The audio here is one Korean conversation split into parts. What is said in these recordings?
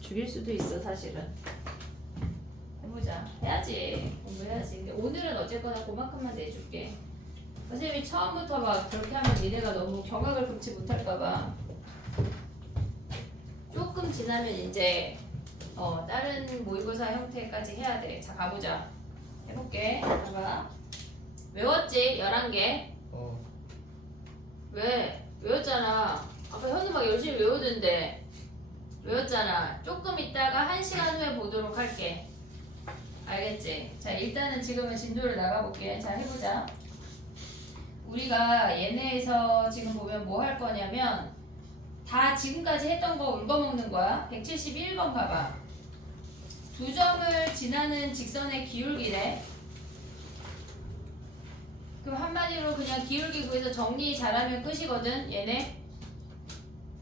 죽일 수도 있어 사실은. 해보자. 해야지. 공부해야지. 근데 오늘은 어쨌거나 그만큼만 내줄게. 선생님이 처음부터 막 그렇게 하면 니네가 너무 경악을 금치 못할까봐. 조금 지나면 이제 다른 모의고사 형태까지 해야 돼. 자, 가보자. 해볼게. 봐봐. 외웠지? 11개. 왜? 외웠잖아. 아까 현우 막 열심히 외우던데. 외웠잖아. 조금 있다가 1시간 후에 보도록 할게. 알겠지? 자, 일단은 지금은 진도를 나가볼게. 자, 해보자. 우리가 얘네에서 지금 보면 뭐 할 거냐면 다 지금까지 했던 거 울거먹는 거야. 171번 가봐. 두 점을 지나는 직선의 기울기래. 그럼 한마디로 그냥 기울기 구해서 정리 잘하면 끝이거든. 얘네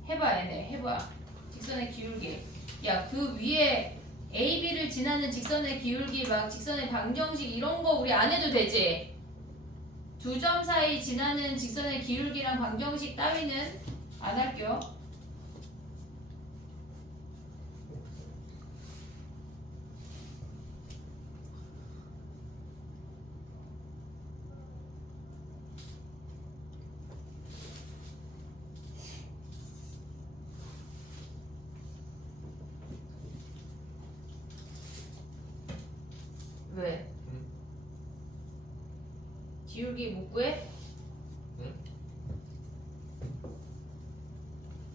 해봐. 얘네 해봐. 직선의 기울기. 야, 그 위에 AB를 지나는 직선의 기울기 막 직선의 방정식 이런 거 우리 안 해도 되지. 두 점 사이 지나는 직선의 기울기랑 방정식 따위는 안 할게요. 왜? 기울기 못 구해? 네?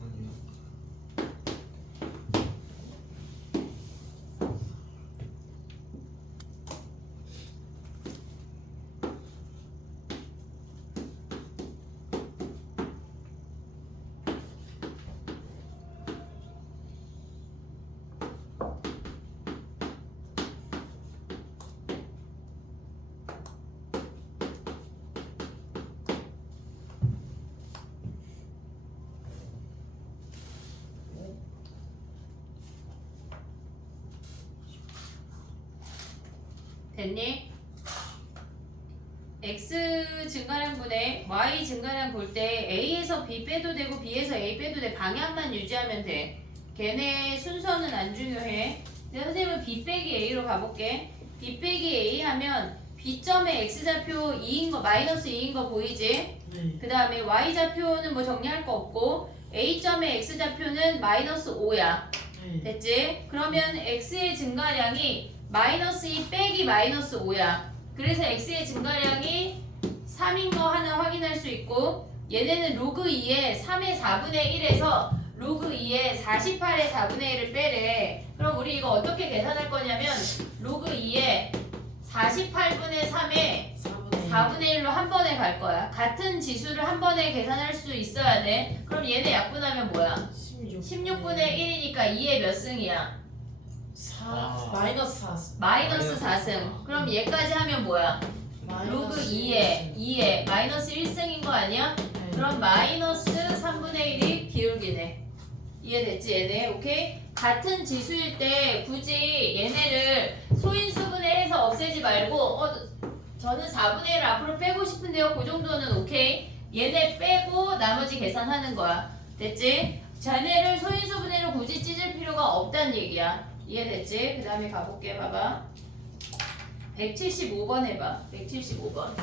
아니요. 됐니? X 증가량분의 Y 증가량 볼 때 A에서 B 빼도 되고 B에서 A 빼도 돼. 방향만 유지하면 돼. 걔네 순서는 안 중요해. 근데 선생님은 B 빼기 A로 가볼게. B 빼기 A 하면 B점의 X좌표 2인 거, 마이너스 2인 거 보이지? 네. 그 다음에 Y좌표는 뭐 정리할 거 없고 A점의 X좌표는 마이너스 5야. 네. 됐지? 그러면 X의 증가량이 마이너스 2 빼기 마이너스 5야. 그래서 X의 증가량이 3인 거 하나 확인할 수 있고 얘네는 로그 2에 3의 4분의 1에서 로그 2에 48의 4분의 1을 빼래. 그럼 우리 이거 어떻게 계산할 거냐면 로그 2에 48분의 3에 4분의 1로 한 번에 갈 거야. 같은 지수를 한 번에 계산할 수 있어야 돼. 그럼 얘네 약분하면 뭐야? 16분의 1이니까 2의 몇 승이야? 마이너스 4. 마이너스 4승. 그럼 얘까지 하면 뭐야? 로그 2에 마이너스 1승인 거 아니야? 그럼 마이너스 3분의 1이 기울기네. 이해됐지 얘네? 오케이? 같은 지수일 때 굳이 얘네를 소인수분해 해서 없애지 말고 저는 4분의 1을 앞으로 빼고 싶은데요. 그 정도는 오케이? 얘네 빼고 나머지 계산하는 거야. 됐지? 자네를 소인수분해로 굳이 찢을 필요가 없다는 얘기야. 이해됐지? 그 다음에 가볼게. 봐봐. 175번 해봐. 175번.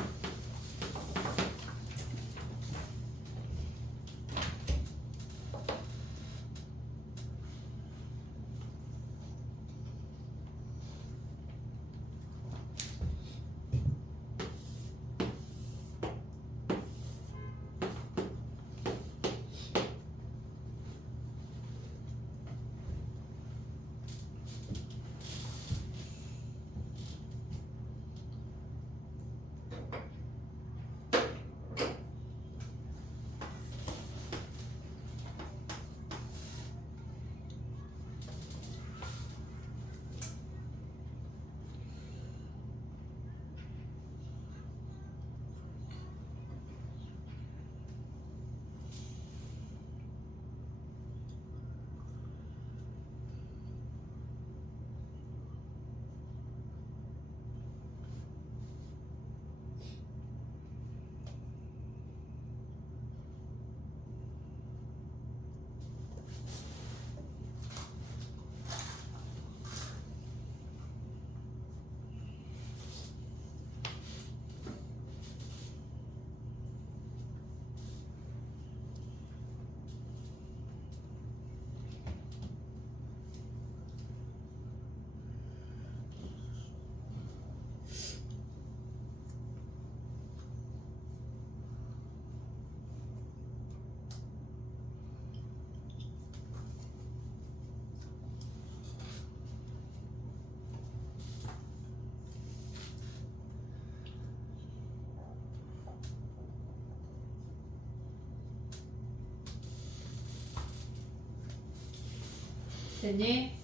됐니?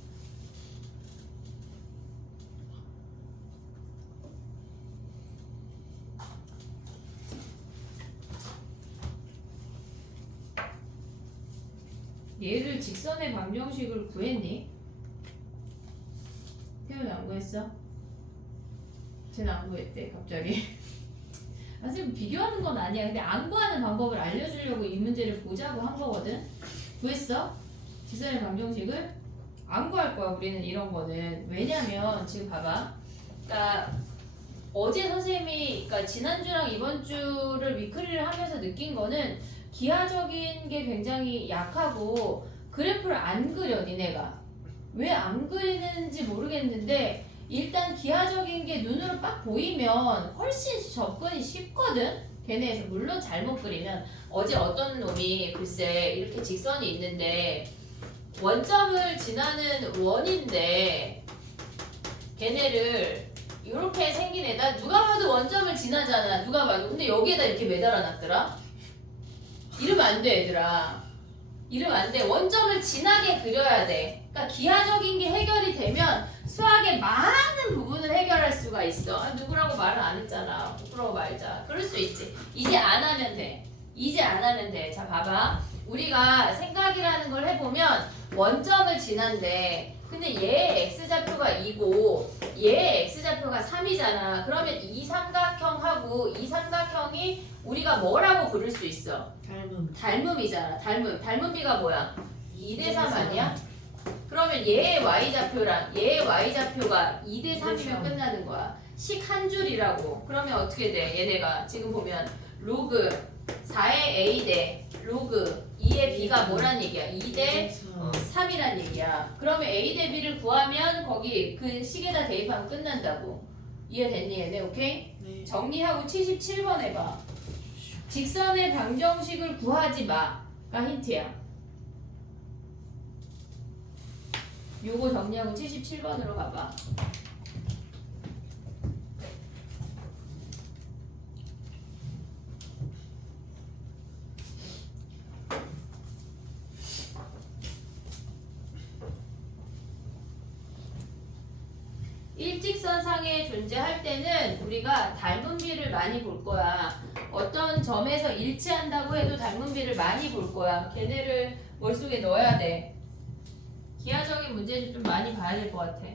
얘를 직선의 방정식을 구했니? 태훈이 안 구했어? 쟤는 안 구했대 갑자기. 사실 비교하는 건 아니야. 근데 안 구하는 방법을 알려주려고 이 문제를 보자고 한 거거든. 구했어? 직선의 방정식을? 안 구할 거야 우리는 이런 거는. 왜냐면 지금 봐봐. 그러니까 어제 선생님이 그러니까 지난주랑 이번 주를 위클리를 하면서 느낀 거는 기하적인 게 굉장히 약하고 그래프를 안 그려 니네가. 왜 안 그리는지 모르겠는데 일단 기하적인 게 눈으로 딱 보이면 훨씬 접근이 쉽거든. 걔네에서 물론 잘못 그리면 어제 어떤 놈이 글쎄 이렇게 직선이 있는데 원점을 지나는 원인데 걔네를 이렇게 생긴 애다 누가 봐도 원점을 지나잖아. 누가 봐도. 근데 여기에다 이렇게 매달아 놨더라. 이러면 안 돼 얘들아. 이러면 안 돼. 원점을 지나게 그려야 돼. 그러니까 기하적인 게 해결이 되면 수학의 많은 부분을 해결할 수가 있어. 아, 누구라고 말을 안 했잖아. 누구라고 말자. 그럴 수 있지. 이제 안 하면 돼. 이제 안 하면 돼. 자 봐봐. 우리가 생각이라는 걸 해보면 원점을 지난데 근데 얘의 x좌표가 2고 얘의 x좌표가 3이잖아. 그러면 이 삼각형하고 이 삼각형이 우리가 뭐라고 부를 수 있어? 닮음이잖아. 닮음비가 뭐야? 2대3 아니야? 그러면 얘의 y좌표랑 얘의 y좌표가 2대3이면 끝나는 거야. 식 한 줄이라고. 그러면 어떻게 돼? 얘네가 지금 보면 로그 4의 a 대 로그 2의 b가 뭐란 얘기야? 2대 3이란 얘기야. 그러면 a 대 b를 구하면 거기 그 식에다 대입하면 끝난다고. 이해됐니 얘네? 오케이? 네. 정리하고 77번 해봐. 직선의 방정식을 구하지 마가 힌트야. 요거 정리하고 77번으로 가봐. 일직선상에 존재할 때는 우리가 닮은비를 많이 볼 거야. 어떤 점에서 일치한다고 해도 닮은비를 많이 볼 거야. 걔네를 머릿속에 넣어야 돼. 기하적인 문제는 좀 많이 봐야 될 것 같아.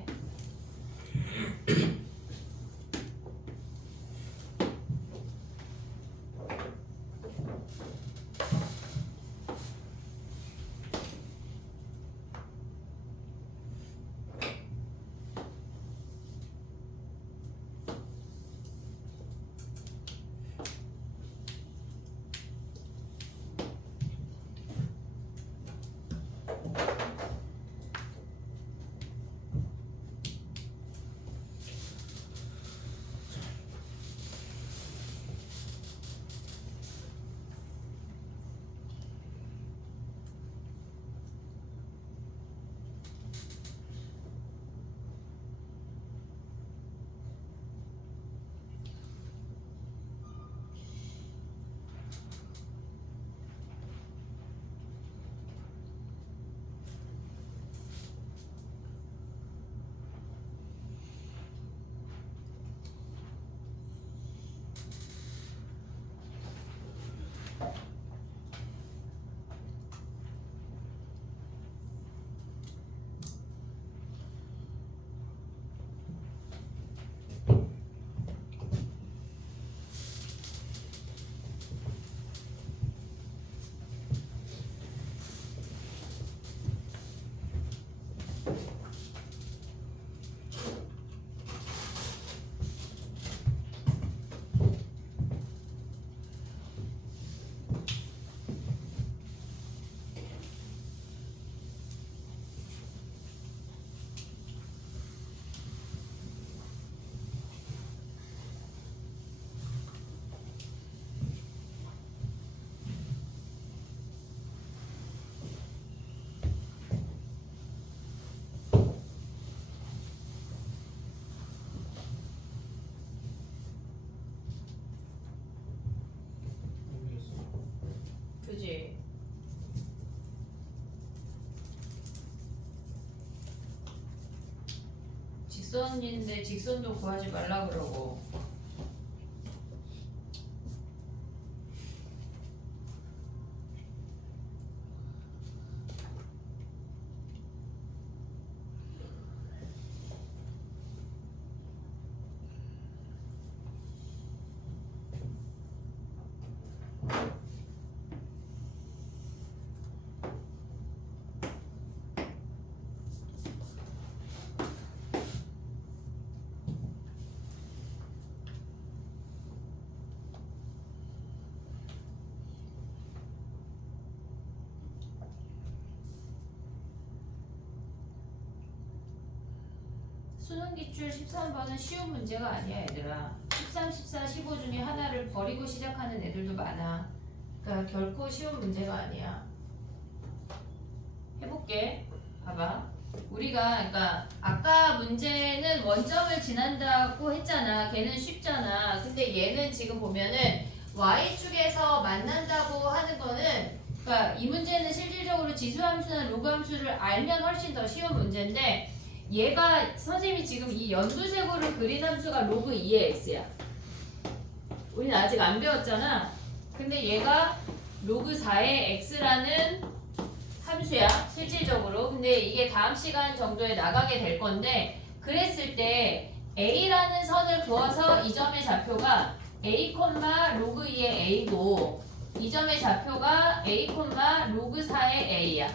직선인데 직선도 구하지 말라 그러고. 수능 기출 13번은 쉬운 문제가 아니야 얘들아. 13, 14, 15 중에 하나를 버리고 시작하는 애들도 많아. 그러니까 결코 쉬운 문제가 아니야. 해볼게. 봐봐. 우리가 그러니까 아까 문제는 원점을 지난다고 했잖아. 걔는 쉽잖아. 근데 얘는 지금 보면은 y축에서 만난다고 하는 거는 그러니까 이 문제는 실질적으로 지수함수나 로그함수를 알면 훨씬 더 쉬운 문제인데 얘가 선생님이 지금 이 연두색으로 그린 함수가 로그 2의 x야. 우리는 아직 안 배웠잖아. 근데 얘가 로그 4의 x라는 함수야 실질적으로. 근데 이게 다음 시간 정도에 나가게 될 건데 그랬을 때 a라는 선을 그어서 이 점의 좌표가 a, 로그 2의 a고 이 점의 좌표가 a, 로그 4의 a야.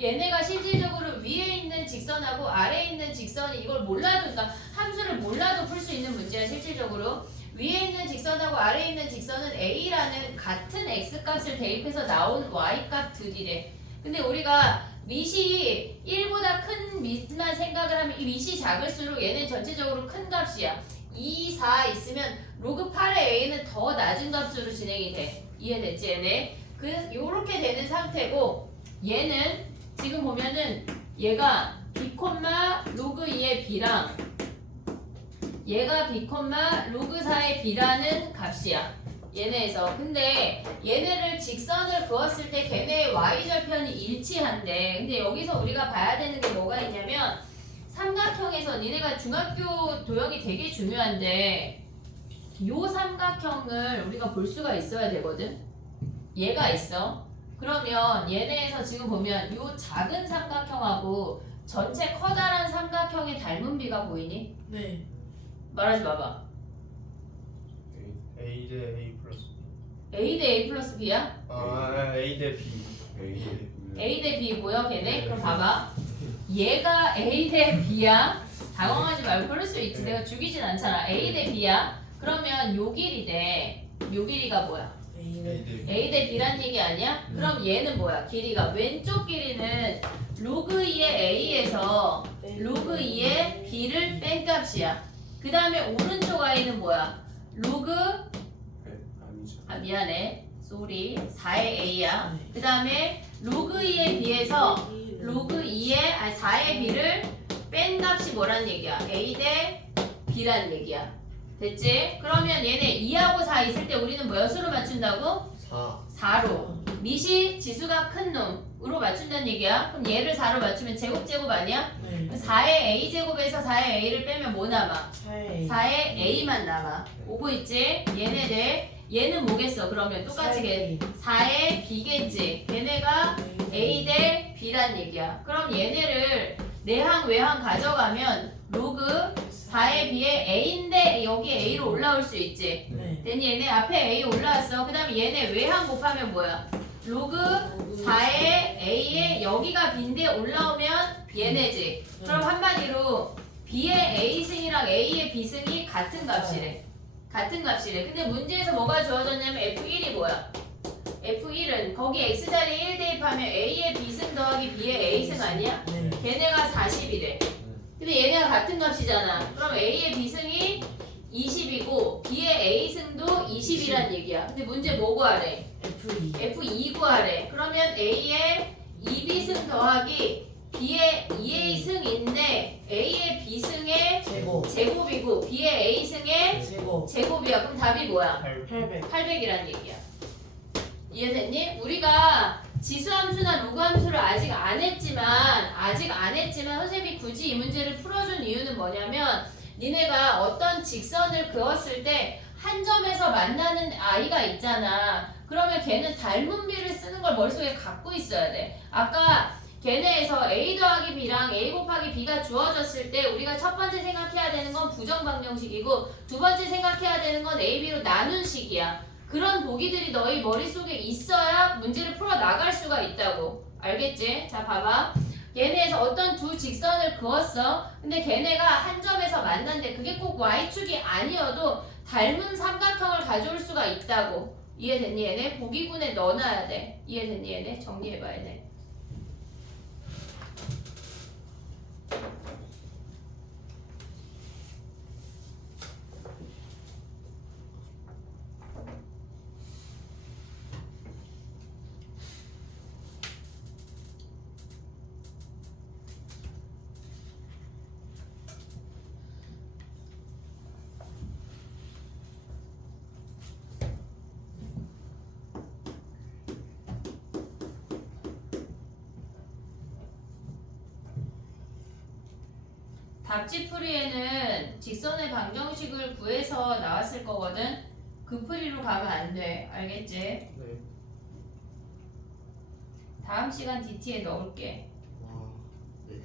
얘네가 실질적으로 위에 있는 직선하고 아래에 있는 직선이 이걸 몰라도 그러니까 함수를 몰라도 풀 수 있는 문제야 실질적으로. 위에 있는 직선하고 아래에 있는 직선은 a라는 같은 x값을 대입해서 나온 y값들이래. 근데 우리가 밑이 1보다 큰 밑만 생각을 하면 이 밑이 작을수록 얘는 전체적으로 큰 값이야. 2, 4 있으면 로그 8의 a는 더 낮은 값으로 진행이 돼. 이해됐지 얘네? 요렇게 되는 상태고 얘는 지금 보면은 얘가 b, 로그 2의 b랑 얘가 b, 로그 4의 b라는 값이야. 얘네에서. 근데 얘네를 직선을 그었을 때 걔네의 y절편이 일치한대. 근데 여기서 우리가 봐야 되는 게 뭐가 있냐면 삼각형에서 니네가 중학교 도형이 되게 중요한데 요 삼각형을 우리가 볼 수가 있어야 되거든. 얘가 있어. 그러면 얘네에서 지금 보면 요 작은 삼각형하고 전체 커다란 삼각형의 닮은 비가 보이니? 네. 말하지 마봐. A 대 A 플러스 B. A 대 A 플러스 B야? A 대 B. A 대 B 뭐야 걔네? 그럼 봐봐. 얘가 A 대 B야? 당황하지 말고 그럴 수 있지. 내가 죽이진 않잖아. A 대 B야? 그러면 요 길이 돼. 요 길이가 뭐야? A 대 B. A 대 B란 얘기 아니야? 그럼 얘는 뭐야? 길이가 왼쪽 길이는 로그 2의 A에서 로그 2의 B를 뺀 값이야. 그 다음에 오른쪽 I는 뭐야? 로그 미안해. 쏘리 4의 A야. 그 다음에 로그 2의 B에서 로그 4의 B를 뺀 값이 뭐란 얘기야? A 대 B란 얘기야. 됐지? 그러면 얘네 2하고 4 있을 때 우리는 몇으로 맞춘다고? 4로. 밑이 지수가 큰 놈으로 맞춘다는 얘기야. 그럼 얘를 4로 맞추면 제곱 아니야? 네. 4의 A제곱에서 4의 A를 빼면 뭐 남아? 4의 4의 A만 남아. 오고 있지? 얘는 뭐겠어? 그러면 똑같이 4의 B겠지? 얘네가 A 대 B란 얘기야. 그럼 얘네를 내항 외항 가져가면 로그 4의 B에 A인데 여기 A로 올라올 수 있지? 네. 됐니? 얘네 앞에 A 올라왔어. 그 다음에 얘네 외항 곱하면 뭐야? 로그 4의 A에 여기가 B인데 올라오면 얘네지. 그럼 한마디로 B의 A승이랑 A의 B승이 같은 값이래. 근데 문제에서 뭐가 주어졌냐면 F1이 뭐야? F1은 거기 X자리에 1 대입하면 A의 B승 더하기 B의 A승 아니야? 네. 걔네가 40이래. 근데 얘네가 같은 값이잖아. 그럼 A의 B승이 20이고 B의 A승도 20이란 얘기야. 근데 문제 뭐 구하래? F2. F2 구하래. 그러면 A의 2B승 더하기 B의 2A승인데 A의 B승의 제곱이고 B의 A승의 제곱이야. 그럼 답이 뭐야? 800. 800이란 얘기야. 이해됐니? 우리가 지수함수나 로그함수를 아직 안 했지만 선생님이 굳이 이 문제를 풀어준 이유는 뭐냐면 니네가 어떤 직선을 그었을 때 한 점에서 만나는 아이가 있잖아. 그러면 걔는 닮은 비를 쓰는 걸 머릿속에 갖고 있어야 돼. 아까 걔네에서 A 더하기 B랑 A 곱하기 B가 주어졌을 때 우리가 첫 번째 생각해야 되는 건 부정방정식이고 두 번째 생각해야 되는 건 A, B로 나눈 식이야. 그런 보기들이 너희 머릿속에 있어야 문제를 풀어 나갈 수가 있다고. 알겠지? 자, 봐봐. 걔네에서 어떤 두 직선을 그었어. 근데 걔네가 한 점에서 만났는데 그게 꼭 Y축이 아니어도 닮은 삼각형을 가져올 수가 있다고. 이해됐니 얘네? 보기군에 넣어놔야 돼. 이해됐니 얘네? 정리해봐 얘네. 답지풀이에는 직선의 방정식을 구해서 나왔을 거거든. 그 풀이로 가면 안 돼. 알겠지? 네. 다음 시간 DT에 넣을게. 와, 네.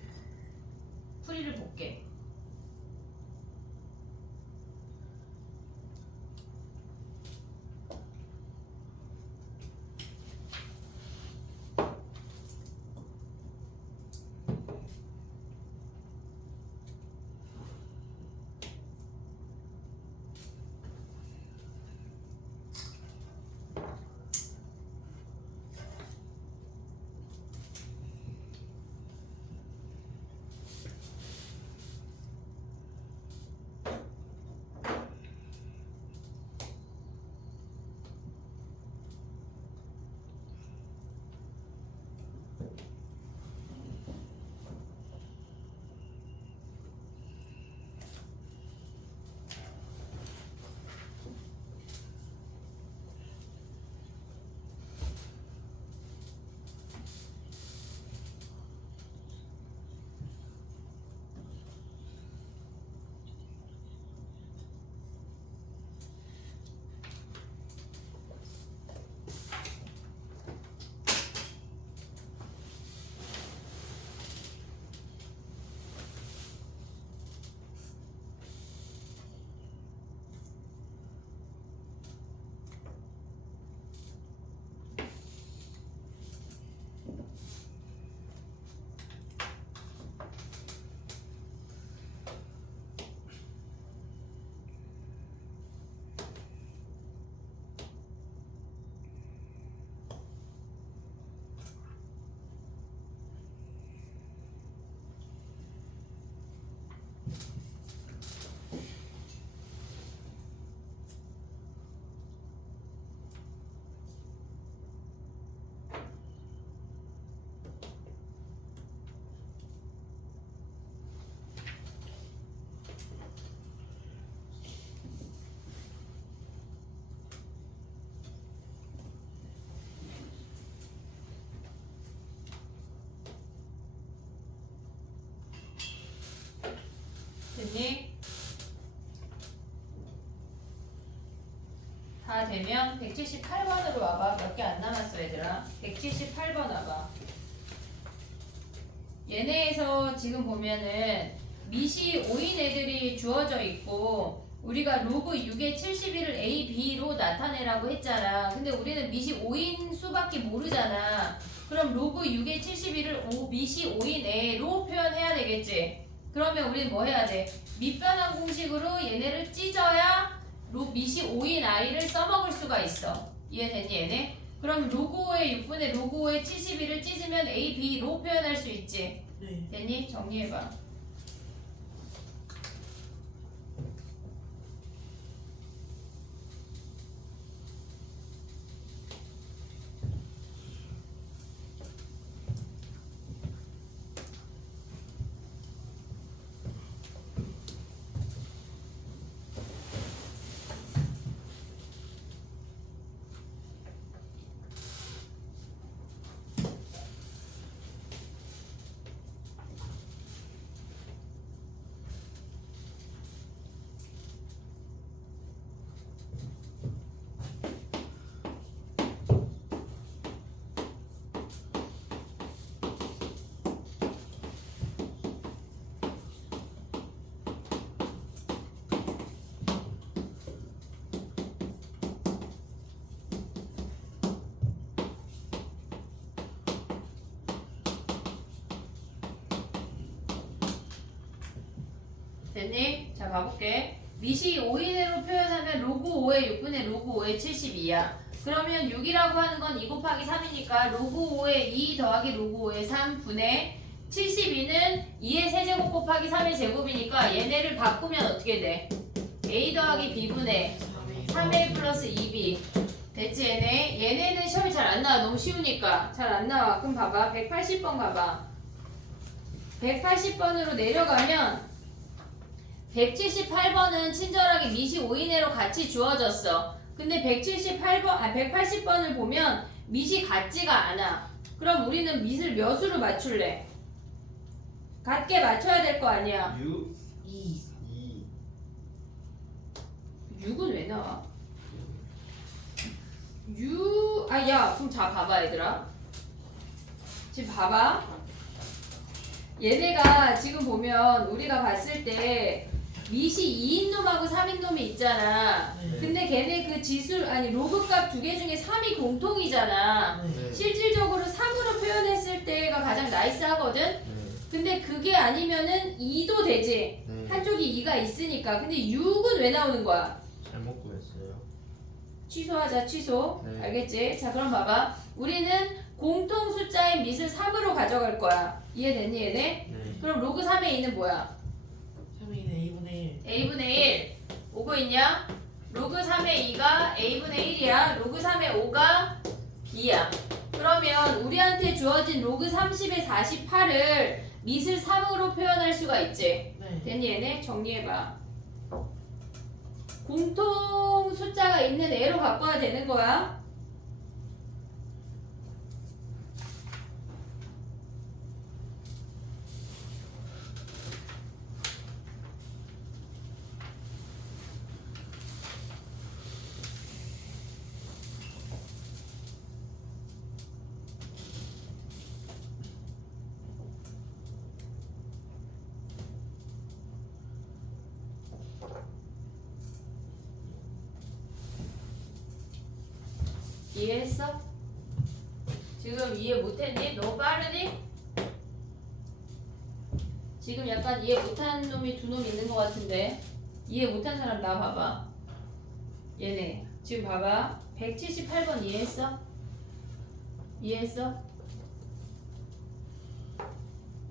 풀이를 볼게. 됐니? 다 되면 178번으로 와봐. 몇 개 안 남았어 얘들아. 178번 와봐. 얘네에서 지금 보면은 미시 5인 애들이 주어져 있고 우리가 로그 6의 71을 A, B로 나타내라고 했잖아. 근데 우리는 미시 5인 수밖에 모르잖아. 그럼 로그 6의 71을 미시 5인 A로 표현해야 되겠지. 그러면 우리는 뭐 해야 돼? 밑변환 공식으로 얘네를 찢어야 미시 5인 I를 써먹을 수가 있어. 이해됐니 얘네? 그럼 로그 5의 6분의 로그 5의 71을 찢으면 A, B로 표현할 수 있지. 네. 됐니? 정리해봐. 됐니? 자 가볼게. 미시 5인으로 표현하면 로그 5의 6분의 로그 5의 72야. 그러면 6이라고 하는 건 2 곱하기 3이니까 로그 5의 2 더하기 로그 5의 3분의 72는 2의 세제곱 곱하기 3의 제곱이니까 얘네를 바꾸면 어떻게 돼? a 더하기 b분의 3a 플러스 2b. 됐지 얘네? 얘네는 시험이 잘 안 나와. 너무 쉬우니까 잘 안 나와. 그럼 봐봐 180번 가봐. 180번으로 내려가면 178번은 친절하게 미시 5인회로 같이 주어졌어. 근데 180번을 보면 미시 같지가 않아. 그럼 우리는 밑을 몇으로 맞출래? 같게 맞춰야 될 거 아니야. 6 2 2 6은 왜 나와? 야 그럼 자 봐봐 얘들아. 지금 봐봐. 얘네가 지금 보면 우리가 봤을 때 미시 2인 놈하고 3인 놈이 있잖아. 네. 근데 걔네 그 지수 아니 로그 값 두 개 중에 3이 공통이잖아. 네. 실질적으로 3으로 표현했을 때가 가장 나이스하거든. 네. 근데 그게 아니면은 2도 되지. 네. 한쪽이 2가 있으니까. 근데 6은 왜 나오는 거야? 잘못 구했어요. 취소하자 취소. 네. 알겠지? 자 그럼 봐봐. 우리는 공통 숫자인 밑을 3으로 가져갈 거야. 이해됐니 얘네? 네. 그럼 로그 3의 2는 뭐야? 3의 2는 a분의 1 a분의 1 오고 있냐? 로그 3의 2가 a분의 1이야. 로그 3의 5가 b야. 그러면 우리한테 주어진 로그 30의 48을 밑을 3으로 표현할 수가 있지. 네. 됐니 얘네? 정리해봐. 공통 숫자가 있는 애로 바꿔야 되는 거야. 이해했어? 지금 이해 못했니? 너무 빠르니? 지금 약간 이해 못한 놈이 두 놈 있는 것 같은데 이해 못한 사람 나 봐봐. 얘네 지금 봐봐. 178번 이해했어? 이해했어?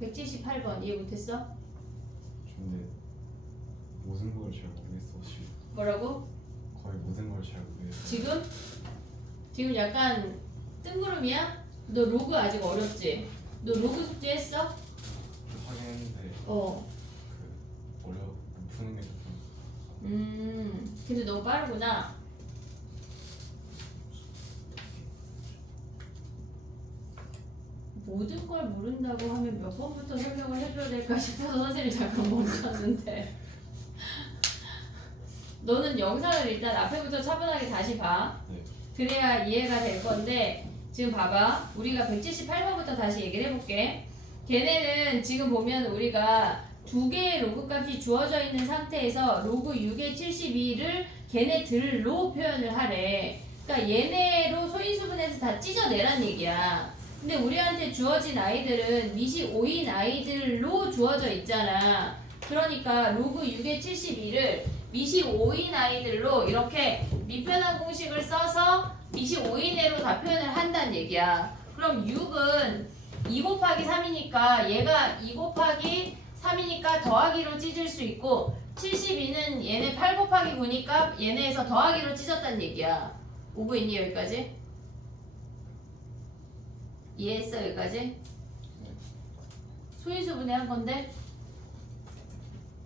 178번 이해 못했어? 근데 모든 걸 잘 모르겠어. 지금 뭐라고? 거의 모든 걸 잘 모르겠어. 지금 약간 뜬구름이야? 너 로그 아직 어렵지? 너 로그 숙제 했어? 하긴 했는데 어. 그 어려 푸는 게 조금 근데 너무 빠르구나. 모든 걸 모른다고 하면 몇 번부터 설명을 해줘야 될까 싶어서 선생님이 잠깐 멈췄는데 너는 영상을 일단 앞에부터 차분하게 다시 봐. 네. 그래야 이해가 될 건데 지금 봐봐. 우리가 178번부터 다시 얘기를 해볼게. 걔네는 지금 보면 우리가 두 개의 로그 값이 주어져 있는 상태에서 로그 6의 72를 걔네들로 표현을 하래. 그러니까 얘네로 소인수분해서 다 찢어내란 얘기야. 근데 우리한테 주어진 아이들은 밑이 5인 아이들로 주어져 있잖아. 그러니까 로그 6의 72를 밑이 5인 아이들로 이렇게 미편한 공식을 써서 밑이 5인으로 다 표현을 한다는 얘기야. 그럼 6은 2 곱하기 3이니까 얘가 2 곱하기 3이니까 더하기로 찢을 수 있고 72는 얘네 8 곱하기 9니까 얘네에서 더하기로 찢었다는 얘기야. 오고 있니 여기까지? 이해했어 여기까지? 소인수분해 한 건데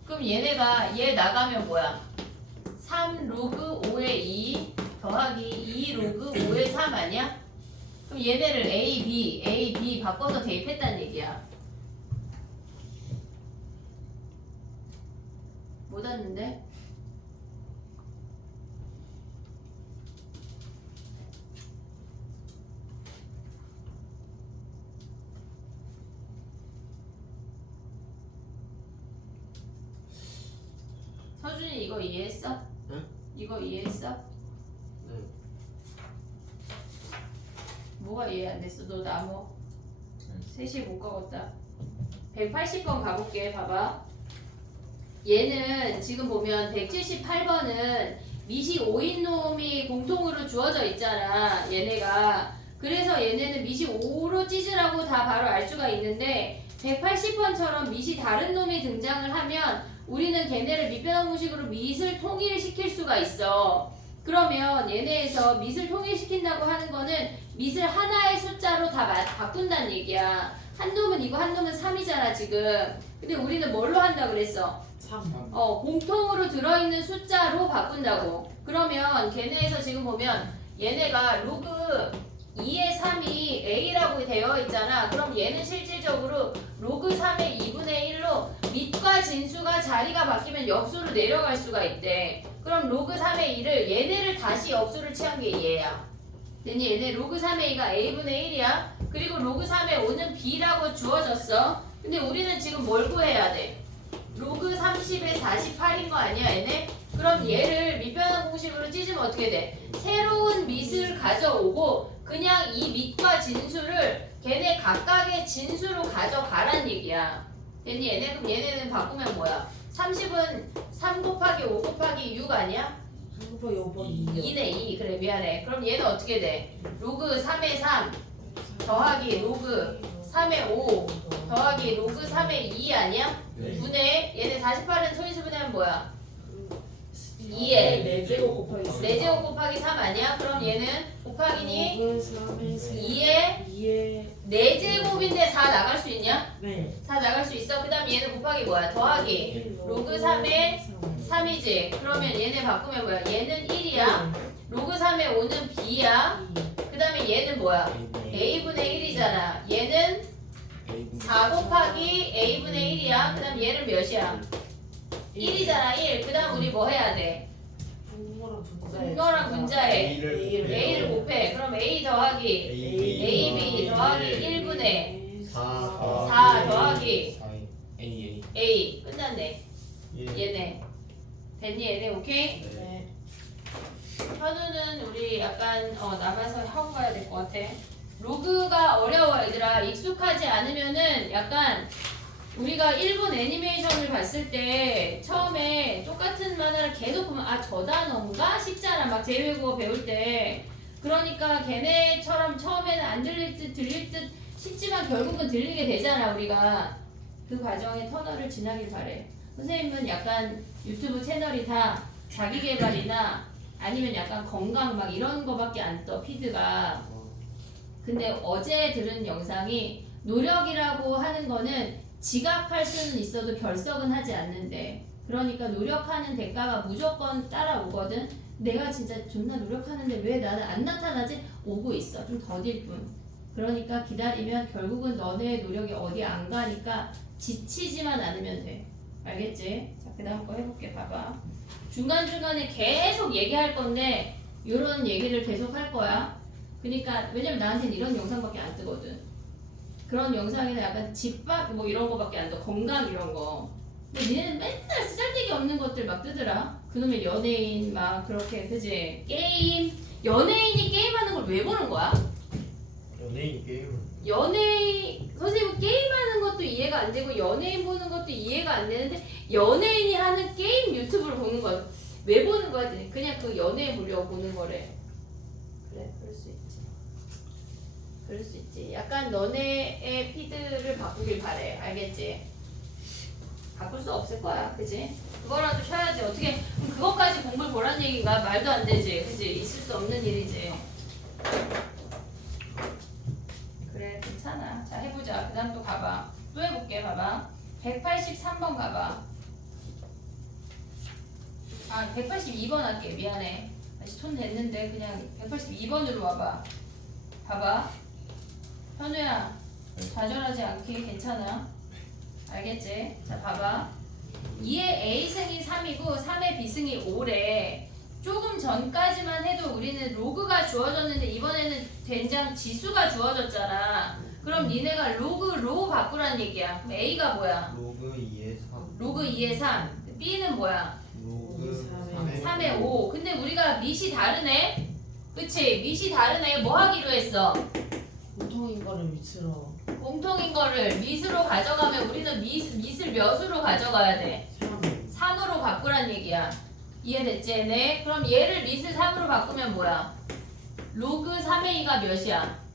그럼 얘네가 얘 나가면 뭐야? 3 로그 5의 2 더하기 2 로그 5의 3 아니야? 그럼 얘네를 A, B 바꿔서 대입했다는 얘기야. 못 왔는데? 서준이 이거 이해했어? 응? 이거 이해했어? 네. 뭐가 이해 안 됐어? 너 나무 네. 3시에 못 가겠다. 180번 가볼게. 봐봐. 얘는 지금 보면 178번은 밑이 5인 놈이 공통으로 주어져 있잖아. 얘네가. 그래서 얘네는 밑이 5로 찢으라고 다 바로 알 수가 있는데 180번처럼 밑이 다른 놈이 등장을 하면 우리는 걔네를 밑변환공식으로 밑을 통일시킬 수가 있어. 그러면 얘네에서 밑을 통일시킨다고 하는 거는 밑을 하나의 숫자로 다 바꾼다는 얘기야. 한 놈은 이거 한 놈은 3이잖아 지금. 근데 우리는 뭘로 한다 그랬어? 3. 공통으로 들어있는 숫자로 바꾼다고. 그러면 걔네에서 지금 보면 얘네가 로그 2의 3이 A라고 되어 있잖아. 그럼 얘는 실질적으로 로그 3의 2분의 1로 밑과 진수가 자리가 바뀌면 역수로 내려갈 수가 있대. 그럼 로그 3의 2를 얘네를 다시 역수를 취한 게 얘야. 됐니? 얘네 로그 3의 2가 A분의 1이야. 그리고 로그 3의 5는 B라고 주어졌어. 근데 우리는 지금 뭘 구해야 돼? 로그 30에 48인 거 아니야 얘네? 그럼 얘를 밑변환 공식으로 찢으면 어떻게 돼? 새로운 밑을 가져오고 그냥 이 밑과 진수를 걔네 각각의 진수로 가져가란 얘기야. 됐니? 얘네? 그럼 얘네는 바꾸면 뭐야? 30은 3 곱하기 5 곱하기 6 아니야? 3 곱하기 5 곱하기 2요. 2네 2. 그래 미안해. 그럼 얘는 어떻게 돼? 로그 3의 3 더하기 로그 3의 5 더하기 로그 3의 2 아니야? 네. 분해 얘네 48은 소인수분해하면 뭐야? 2에 4제곱 곱하기 3. 4제곱 곱하기 3 아니야? 그럼 얘는 곱하기니 2에 2에 4제곱인데 4 나갈 수 있냐? 네. 4 나갈 수 있어. 그 다음 얘는 곱하기 뭐야? 더하기 로그 3의 3이지. 그러면 얘네 바꾸면 뭐야? 얘는 1이야. 로그 3의 5는 B야. 그 다음에 얘는 뭐야? A분의 1이잖아. 얘는 4 곱하기 A분의 1이야. 그 다음 얘는 몇이야? 1이잖아 1. 그 다음 우리 뭐 해야 돼? 분모랑 분자에 A를 곱해. 그럼 A 더하기 AB 더하기 1분의 4 더하기 A. 끝났네. 얘네. 됐니 얘네? 오케이? 네. 현우는 우리 약간 남아서 학원 가야 될 것 같아. 로그가 어려워 얘들아. 익숙하지 않으면은 약간 우리가 일본 애니메이션을 봤을 때 처음에 똑같은 만화를 계속 보면 아 저 단어인가 싶잖아. 막 제외국어 배울 때. 그러니까 걔네처럼 처음에는 안 들릴 듯 들릴 듯 싶지만 결국은 들리게 되잖아 우리가. 그 과정에 터널을 지나길 바래. 선생님은 약간 유튜브 채널이 다 자기계발이나 아니면 약간 건강 막 이런 거밖에 안 떠 피드가. 근데 어제 들은 영상이 노력이라고 하는 거는 지각할 수는 있어도 결석은 하지 않는데 그러니까 노력하는 대가가 무조건 따라오거든. 내가 진짜 존나 노력하는데 왜 나는 안 나타나지? 오고 있어. 좀 더딜 뿐. 그러니까 기다리면 결국은 너네의 노력이 어디 안 가니까 지치지만 않으면 돼. 알겠지? 자, 그 다음 거 해볼게. 봐봐. 중간중간에 계속 얘기할 건데 이런 얘기를 계속 할 거야. 그러니까 왜냐면 나한테는 이런 영상밖에 안 뜨거든. 그런 영상에는 약간 집밥 뭐 이런 거밖에 안 떠. 건강 이런 거. 근데 니네는 맨날 쓰잘데기 없는 것들 막 뜨더라. 그놈의 연예인 막 그렇게 그지? 게임. 연예인이 게임하는 걸 왜 보는 거야? 연예인 게임은 연예인 선생님은 게임하는 것도 이해가 안 되고 연예인 보는 것도 이해가 안 되는데 연예인이 하는 게임 유튜브를 보는 거야. 왜 보는 거야? 그냥 그 연예인 보려고 보는 거래. 그래 그럴 수 있지. 그럴 수 있지. 약간 너네의 피드를 바꾸길 바래. 알겠지? 바꿀 수 없을 거야. 그지? 그거라도 쉬어야지. 어떻게 그럼 그것까지 공부를 보란 얘기가 말도 안 되지. 그지? 있을 수 없는 일이지. 그래 괜찮아. 자 해보자. 그 다음 또 가봐. 또 해볼게. 봐봐. 183번 가봐. 아 182번 할게. 미안해. 다시 톤 됐는데 그냥 182번으로 와봐. 봐봐. 현우야 좌절하지 않게 괜찮아. 알겠지? 자 봐봐. 2의 A승이 3이고 3의 B승이 5래. 조금 전까지만 해도 우리는 로그가 주어졌는데 이번에는 된장 지수가 주어졌잖아. 그럼 니네가 로그로 바꾸란 얘기야. 그럼 A가 뭐야? 로그 2에 3 로그 2의 3. B는 뭐야? 로그 3의 5. 근데 우리가 밑이 다르네? 그치? 밑이 다르네. 뭐 하기로 했어? 공통인 거를 밑으로 공통인 거를 밑으로 가져가면 우리는 밑을 몇으로 가져가야 돼? 3. 바꾸란 얘기야. 이해됐지 얘네? 그럼 얘를 밑을 3으로 바꾸면 뭐야? 로그 3의 2가 몇이야?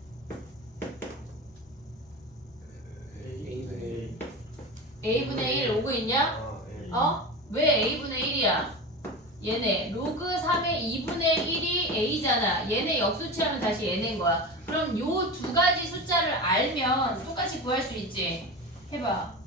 a분의 1 오고 있냐? 왜 a분의 1이야? 얘네 로그 3의 2분의 1이 a잖아. 얘네 역수치하면 다시 얘네인 거야. 그럼 요 두 가지 숫자를 알면 똑같이 구할 수 있지. 해봐.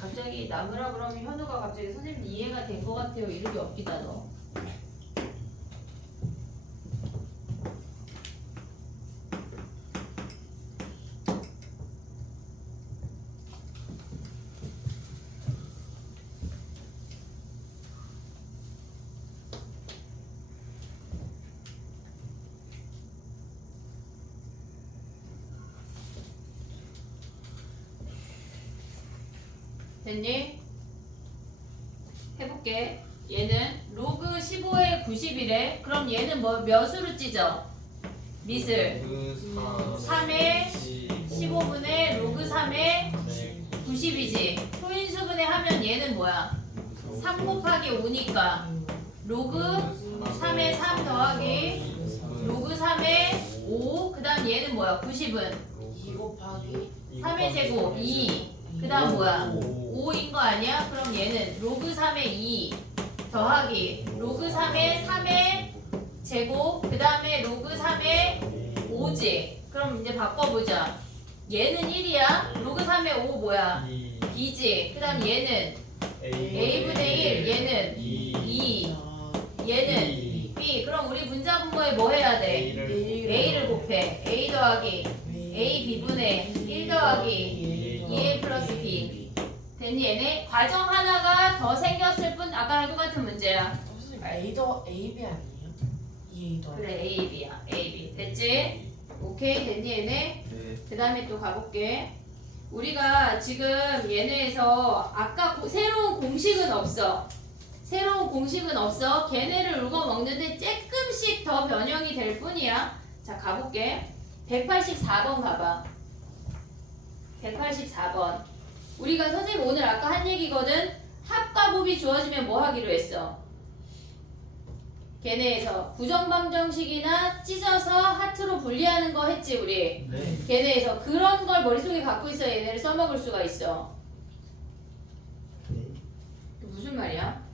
갑자기 남으라 그러면 현우가 갑자기 선생님 이해가 된 것 같아요. 이렇게 없기다 너. 됐니? 해볼게. 얘는 로그 15에 90이래. 그럼 얘는 뭐 몇으로 찢어? 밑을 3에 15분의 로그 3에 90이지. 소인수분해 하면 얘는 뭐야? 3 곱하기 5니까 로그 3에 3 더하기 로그 3에 5. 그 다음 얘는 뭐야? 90은 2 곱하기 3의 제곱 2. 그 다음 뭐야? 5인 거 아니야? 그럼 얘는 로그 3의 2 더하기 로그 3의 3의 제곱 그 다음에 로그 3의 5지. 그럼 이제 바꿔보자. 얘는 1이야. 로그 3의 5 뭐야? 2지. 그 다음 얘는 a분의 1 얘는 2 얘는 b. 그럼 우리 분자 분모에 뭐 해야 돼? a를 곱해. a 더하기 a b분의 1 더하기 2a 플러스 b. 됐니 얘네? 과정 하나가 더 생겼을 뿐 아까 똑같은 문제야. 선생님 A도 AB 아니에요? 2A도 그래 a b야. a b. 됐지? 오케이 됐니 얘네? 그 다음에 또 가볼게. 우리가 지금 얘네에서 아까 새로운 공식은 없어. 새로운 공식은 없어. 걔네를 울고 먹는데 조금씩 더 변형이 될 뿐이야. 자 가볼게. 184번 가봐. 184번. 우리가 선생님 오늘 아까 한 얘기거든. 합과 곱이 주어지면 뭐 하기로 했어? 걔네에서 부정방정식이나 찢어서 하트로 분리하는 거 했지 우리. 네. 걔네에서 그런 걸 머릿속에 갖고 있어 얘네를 써먹을 수가 있어. 무슨 말이야?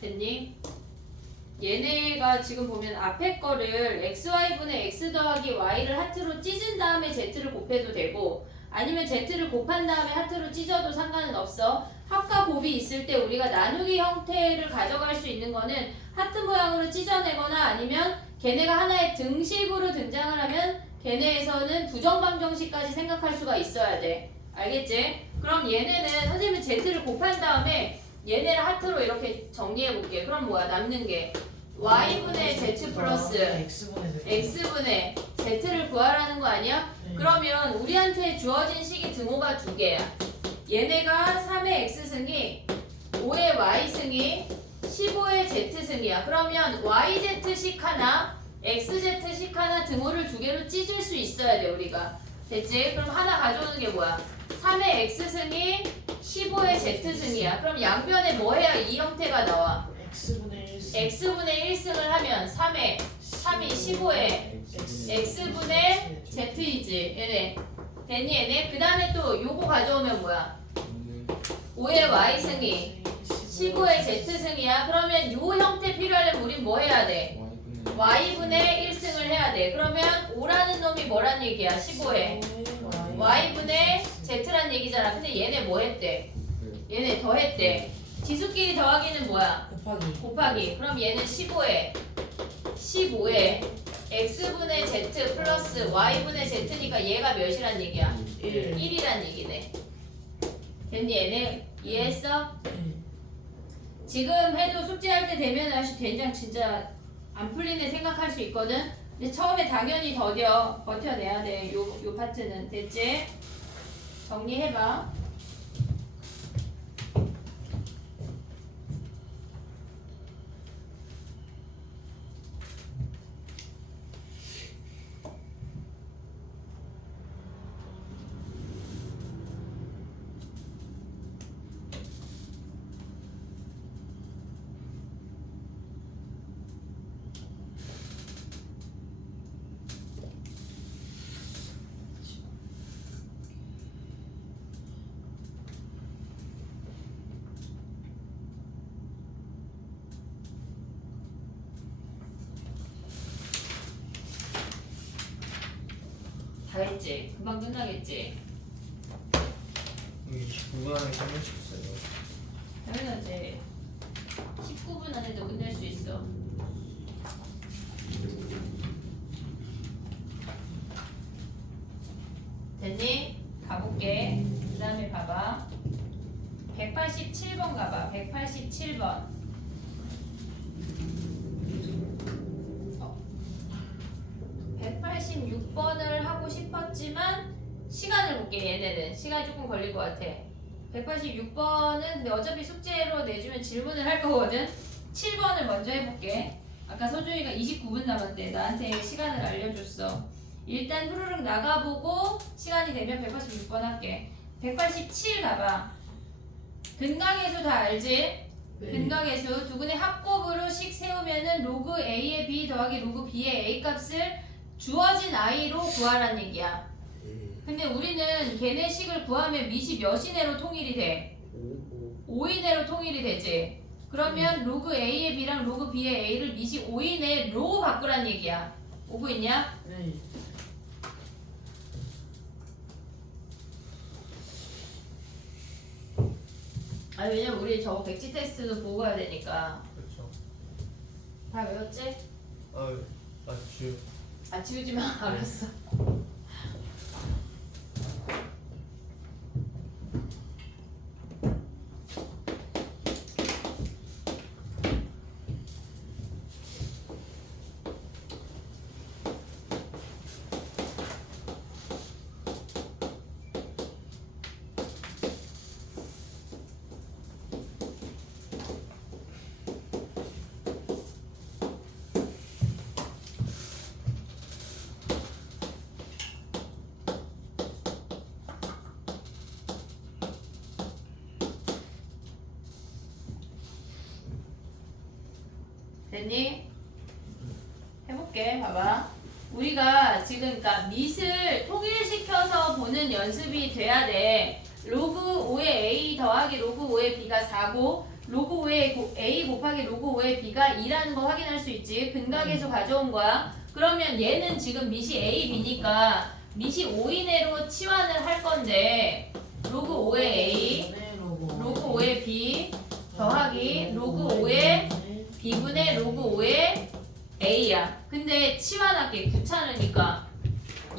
됐니? 얘네가 지금 보면 앞에 거를 xy분의 x 더하기 y를 하트로 찢은 다음에 z를 곱해도 되고 아니면 z를 곱한 다음에 하트로 찢어도 상관은 없어. 합과 곱이 있을 때 우리가 나누기 형태를 가져갈 수 있는 거는 하트 모양으로 찢어내거나 아니면 걔네가 하나의 등식으로 등장을 하면 걔네에서는 부정방정식까지 생각할 수가 있어야 돼. 알겠지? 그럼 얘네는 선생님이 z를 곱한 다음에 얘네를 하트로 이렇게 정리해 볼게. 그럼 뭐야? 남는 게 y분의 z 플러스 x분의 z. x분의 z를 구하라는 거 아니야? 네. 그러면 우리한테 주어진 식이 등호가 두 개야. 얘네가 3의 x승이 5의 y승이 15의 z승이야. 그러면 yz식 하나 xz식 하나 등호를 두 개로 찢을 수 있어야 돼 우리가. 됐지? 그럼 하나 가져오는 게 뭐야? 3의 x승이 15의 z승이야. 그럼 양변에 뭐 해야 이 형태가 나와? x분의 1승. x분의 1승을 하면 3이 15의 x분의 z이지. 얘네 됐니 얘네? 그 다음에 또 요거 가져오면 뭐야? 5의 y승이 15의 z승이야. 그러면 요 형태 필요하려면 우린 뭐 해야 돼? y분의 1승을 해야 돼. 그러면 5라는 놈이 뭐란 얘기야? 15에 y분의 z란 얘기잖아. 근데 얘네 뭐 했대? 얘네 더했대. 지수끼리 더하기는 뭐야? 곱하기. 그럼 얘는 15에 x분의 z 플러스 y분의 z니까 얘가 몇이란 얘기야? 1이란 얘기네. 됐니 얘네? 이해했어? 지금 해도 숙제할 때 되면 아주 된장 진짜 안 풀리네 생각할 수 있거든? 근데 처음에 당연히 버텨내야 돼. 요 파트는. 됐지? 정리해봐. 다 했지? 금방 끝나겠지? 여기 29분 안에 끝낼 수 있어요. 당연하지. 19분 안에도 끝낼 수 있어. 됐니? 가볼게. 그 다음에 봐봐. 187번 가봐. 187번. 186번을 하고 싶었지만 시간을 볼게. 얘네는 시간이 조금 걸릴 것 같아. 186번은 근데 어차피 숙제로 내주면 질문을 할 거거든. 7번을 먼저 해볼게. 아까 서준이가 29분 남았대. 나한테 시간을 알려줬어. 일단 후루룩 나가보고 시간이 되면 186번 할게. 187 가봐. 근각의수 다 알지? 근각의수 두 분의 합곱으로 식 세우면은 로그 a의 b 더하기 로그 b의 a 값을 주어진 i로 구하란 얘기야. 근데 우리는 걔네 식을 구하면 밑이 몇 이내로 통일이 돼? 5이내로 통일이 되지. 그러면 로그 a의 b랑 로그 b의 a를 밑이 5이내로 바꾸란 얘기야. 오고 있냐? 네. 아니 왜냐면 우리 저거 백지 테스트도 보고 가야 되니까. 그렇죠. 다 외웠지? 맞죠. 아 지우지 마. 알았어. 됐니? 해볼게. 봐봐. 우리가 지금 그러니까 밑을 통일시켜서 보는 연습이 돼야 돼. 로그 5의 a 더하기 로그 5의 b가 4고 로그 5의 a 곱하기 로그 5의 b가 2라는 거 확인할 수 있지. 근각에서 가져온 거야. 그러면 얘는 지금 밑이 a, b니까 밑이 5 이내로 치환을 할 건데 로그 5의 a, 로그 5의 b 더하기 로그 5의 b분의 로그 5의 a야. 근데 치환할게. 귀찮으니까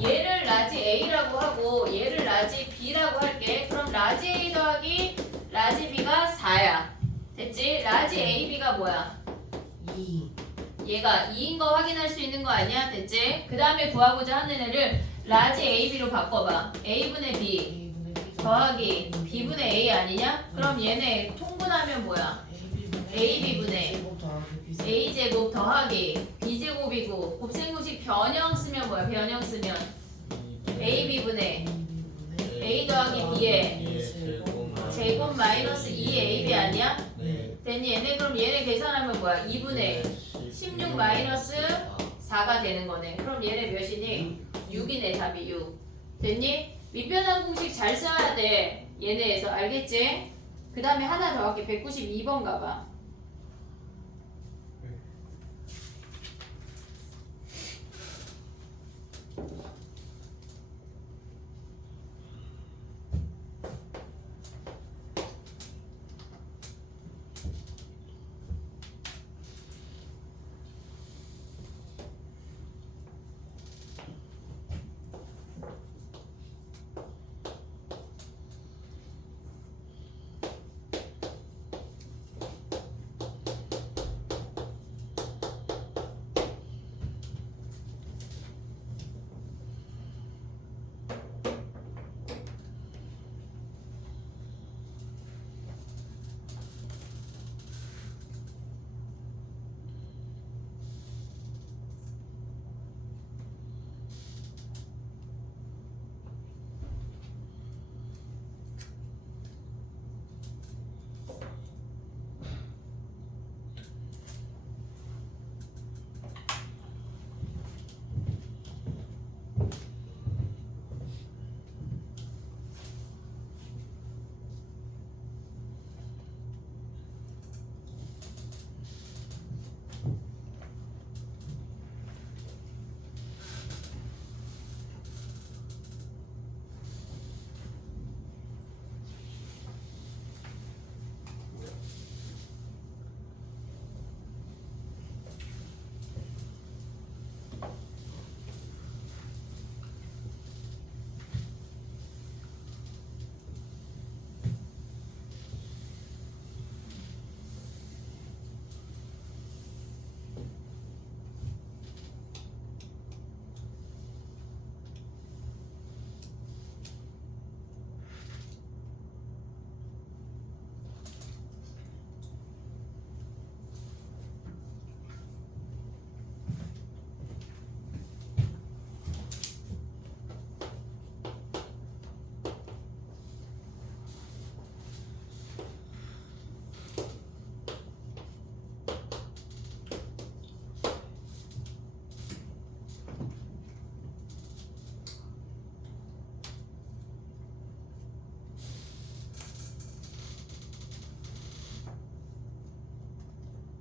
얘를 라지 a라고 하고 얘를 라지 b라고 할게. 그럼 라지 a 더하기 라지 b가 4야. 됐지? 라지 a, b가 뭐야? 2. 얘가 2인 거 확인할 수 있는 거 아니야? 됐지? 그 다음에 구하고자 하는 애를 라지 AB로 바꿔봐. A분의 B A분의 B 더하기 B분의 A 아니냐? 그럼 얘네 통분하면 뭐야? AB분의 제곱 더하기 B A제곱 더하기 B제곱이고 곱셈공식 변형 쓰면 뭐야? 변형 쓰면 AB분의 A 더하기 B의 제곱 마이너스 2AB 아니야? 네. 됐니? 얘네 그럼 얘네 계산하면 뭐야? 2분의 16 마이너스 4가 되는 거네. 그럼 얘네 몇이니? 6이네. 답이 6. 됐니? 밑변환 공식 잘 써야 돼. 얘네에서 알겠지? 그 다음에 하나 더 할게. 192번 가봐.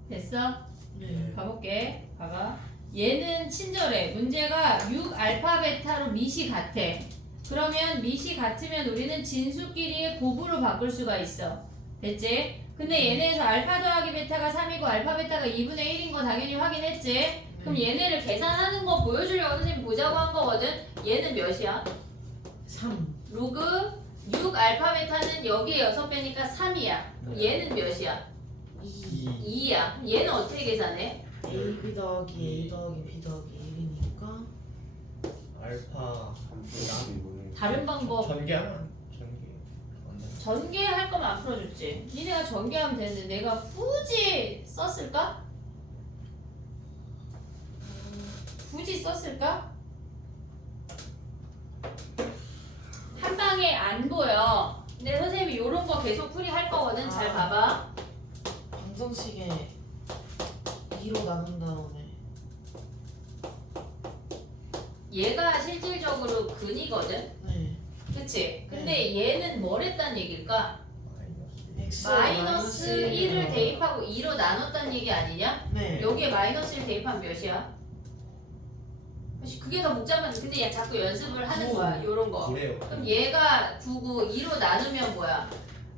됐어? 네. 가볼게. 봐봐. 얘는 친절해. 문제가 6 알파 베타로 밑이 같아. 그러면 밑이 같으면 우리는 진수끼리의 곱으로 바꿀 수가 있어. 됐지? 근데 얘네에서 알파 더하기 베타가 3이고 알파 베타가 2분의 1인 거 당연히 확인했지? 그럼 얘네를 계산하는 거 보여주려고 선생님 보자고 한 거거든? 얘는 몇이야? 3 로그 6 알파 베타는 여기에 6배니까 3이야. 그럼 얘는 몇이야? 2 2야. 얘는 어떻게 계산해? AB 더하기 A 더하기 B 더하기 1이니까 알파 다른 방법. 전개하면 전개. 안 돼. 전개할 거면 안 풀어줬지. 니네가 전개하면 되는데 내가 굳이 썼을까? 굳이 썼을까? 한 방에 안 보여. 근데 선생님이 이런 거 계속 풀이할 거거든. 잘 봐봐. 방정식에 2로 나눈 다음에 얘가 실질적으로 근이거든. 네 그치? 근데 얘는 뭘 했단 얘기일까? X 마이너스 1을 대입하고 2로 나눴단 얘기 아니냐? 네 여기에 마이너스 1 대입하면 몇이야? 그게 더 복잡한데 근데 얘 자꾸 연습을 하는 거야 요런 거. 그래요. 그럼 얘가 9고 2로 나누면 뭐야?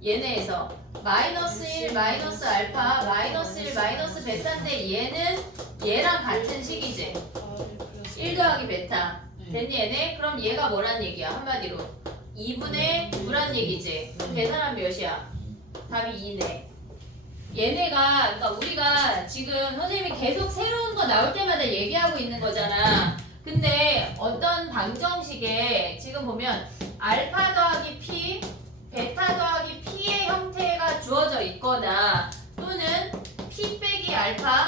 얘네에서 마이너스 1 마이너스 알파 마이너스 1 마이너스 베타인데 얘는 얘랑 같은 식이지. 1 더하기 베타. 됐니 얘네? 그럼 얘가 뭐란 얘기야 한마디로 2분의 9란 얘기지. 그럼 계산하면 몇이야? 답이 2네. 얘네가 그러니까 우리가 지금 선생님이 계속 새로운 거 나올 때마다 얘기하고 있는 거잖아. 근데 어떤 방정식에 지금 보면 알파 더하기 p, 베타 더하기 p의 형태가 주어져 있거나 또는 p 빼기 알파,